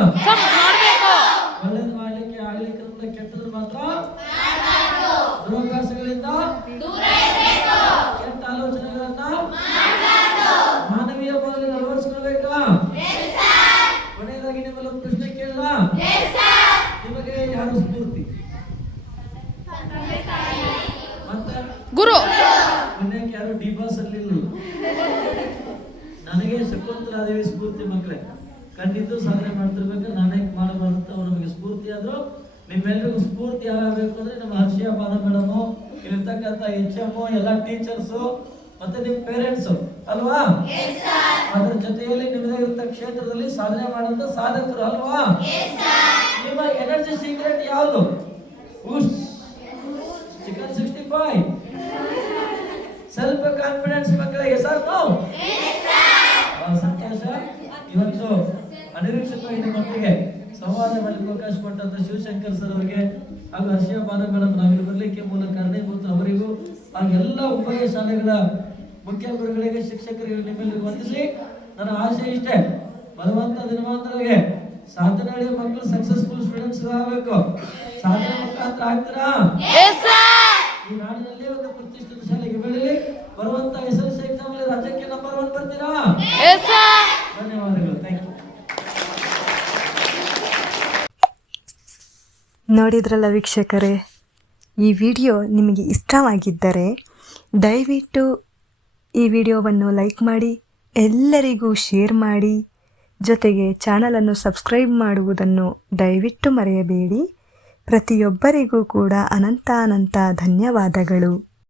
ಒಳ್ಳೇದು ಮಾಡ್ಲಿಕ್ಕೆ ಆಗ್ಲಿಕ್ಕೆ ಕೆಟ್ಟದ್ದು ಮಾತ್ರ ದುರಭ್ಯಾಸಗಳಿಂದ ಕೆಟ್ಟ ಆಲೋಚನೆಗಳನ್ನ ಮಾನವೀಯ ಮೌಲ್ಯಗಳನ್ನು ಅಳವಡಿಸ್ಕೊಳ್ಬೇಕಾ? ಕೊನೆಯದಾಗಿ ನಿಮ್ಮಲ್ಲಿ ಒಂದು ಪ್ರಶ್ನೆ ಕೇಳಲ್ಲ? ನಿಮಗೆ ಯಾರು ಸ್ಫೂರ್ತಿ? ಮತ್ತೆ ಗುರು ಪುಣ್ಯಕ್ಕೆ ಯಾರು ಡಿ ಬಾಸ್ ಅಲ್ಲಿಲ್ಲ. ನನಗೆ ಶಕುಂತಲಾದೇವಿ ಸ್ಫೂರ್ತಿ. ಮಕ್ಕಳೇ, ಖಂಡಿತ ಸಾಧನೆ ಮಾಡ್ತಿರ್ಬೇಕಾದ್ರೆ ನಾನೇ ಮಾಡಬಾರ್ದು. ಅವ್ರು ನಮಗೆ ಸ್ಫೂರ್ತಿ ಆದ್ರು. ನಿಮ್ಮೆಲ್ಲರಿಗೂ ಸ್ಫೂರ್ತಿ ಯಾರಾಗಬೇಕು ಅಂದ್ರೆ ನಮ್ಮ ಹರ್ಷಿಯಾ ಬಾನ ಮೇಡಮು, ಇಲ್ಲಿರ್ತಕ್ಕಂಥ HM, ಎಲ್ಲ ಟೀಚರ್ಸು, ಮತ್ತೆ ನಿಮ್ಮ ಪೇರೆಂಟ್ಸ್ ಅಲ್ವಾ? ಅದ್ರ ಜೊತೆಯಲ್ಲಿ ನಿಮ್ಮದೇ ಇರುವಂತ ಕ್ಷೇತ್ರದಲ್ಲಿ ಸಾಧನೆ ಮಾಡುವಂತ ಸಾಧಕರು ಅಲ್ವಾ? ನಿಮ್ಮ ಎನರ್ಜಿ ಸೀಕ್ರೆಟ್ ಯಾವುದು? ಚಿಕನ್ 65. ಸೆಲ್ಫ್ ಕಾನ್ಫಿಡೆನ್ಸ್ ಮಕ್ಕಳಿಗೆ ಸಾಕು. ಸಂತೋಷ. ಇವತ್ತು ಅನಿರೀಕ್ಷಿತವಾಗಿ ನಿಮ್ಮ ಮಕ್ಕಳಿಗೆ ಸಂವಾದ ಮಾಡಲಿಕ್ಕೆ ಅವಕಾಶ ಕೊಟ್ಟಂತ ಶಿವಶಂಕರ್ ಸರ್ ಅವರಿಗೆ ಹಾಗೂ ಹರ್ಷಿಯಾ ಬಾನ ಮೇಡಮ್ ನಾವಿಲ್ಲಿ ಬರಲಿಕ್ಕೆ ಮೂಲ ಕಾರಣೀಭೂತ ಅವರಿಗೂ ಹಾಗೂ ಎಲ್ಲ ಉಭಯ ಶಾಲೆಗಳ ಮುಖ್ಯ ಗುರುಗಳಿಗೆ, ಶಿಕ್ಷಕರಿಗೆ, ನಿಮ್ಮೆಲ್ಲರಿಗೂ ವಂದಿಸಿ ನನ್ನ ಆಶೆ ಇಷ್ಟೇ, ಬರುವಂತ ದಿನಮಾನದೊಳಗೆ ಸಾಧನೆ ಮಕ್ಕಳು ಸಕ್ಸಸ್ಫುಲ್ ಸ್ಟೂಡೆಂಟ್ಸ್ ಆಗಬೇಕು. ಸಾಧನೆ ಮುಖಾಂತರ ಆಗ್ತೀರಾ? ಈ ನಾಡಿನಲ್ಲಿ ಒಂದು ಪ್ರತಿಷ್ಠಿತ ಶಾಲೆಗೆ ಬೆಳೀಲಿ. ಬರುವಂತ SSLC ಎಕ್ಸಾಮ್ ಅಲ್ಲಿ ರಾಜ್ಯಕ್ಕೆ ನಂಬರ್ 1 ಬರ್ತೀರಾ? ಧನ್ಯವಾದಗಳು. Thank you. ನೋಡಿದ್ರಲ್ಲ ವೀಕ್ಷಕರೇ, ಈ ವಿಡಿಯೋ ನಿಮಗೆ ಇಷ್ಟವಾಗಿದ್ದರೆ ದಯವಿಟ್ಟು ಈ ವಿಡಿಯೋವನ್ನು ಲೈಕ್ ಮಾಡಿ, ಎಲ್ಲರಿಗೂ ಶೇರ್ ಮಾಡಿ, ಜೊತೆಗೆ ಚಾನಲನ್ನು ಸಬ್ಸ್ಕ್ರೈಬ್ ಮಾಡುವುದನ್ನು ದಯವಿಟ್ಟು ಮರೆಯಬೇಡಿ. ಪ್ರತಿಯೊಬ್ಬರಿಗೂ ಕೂಡ ಅನಂತ ಧನ್ಯವಾದಗಳು.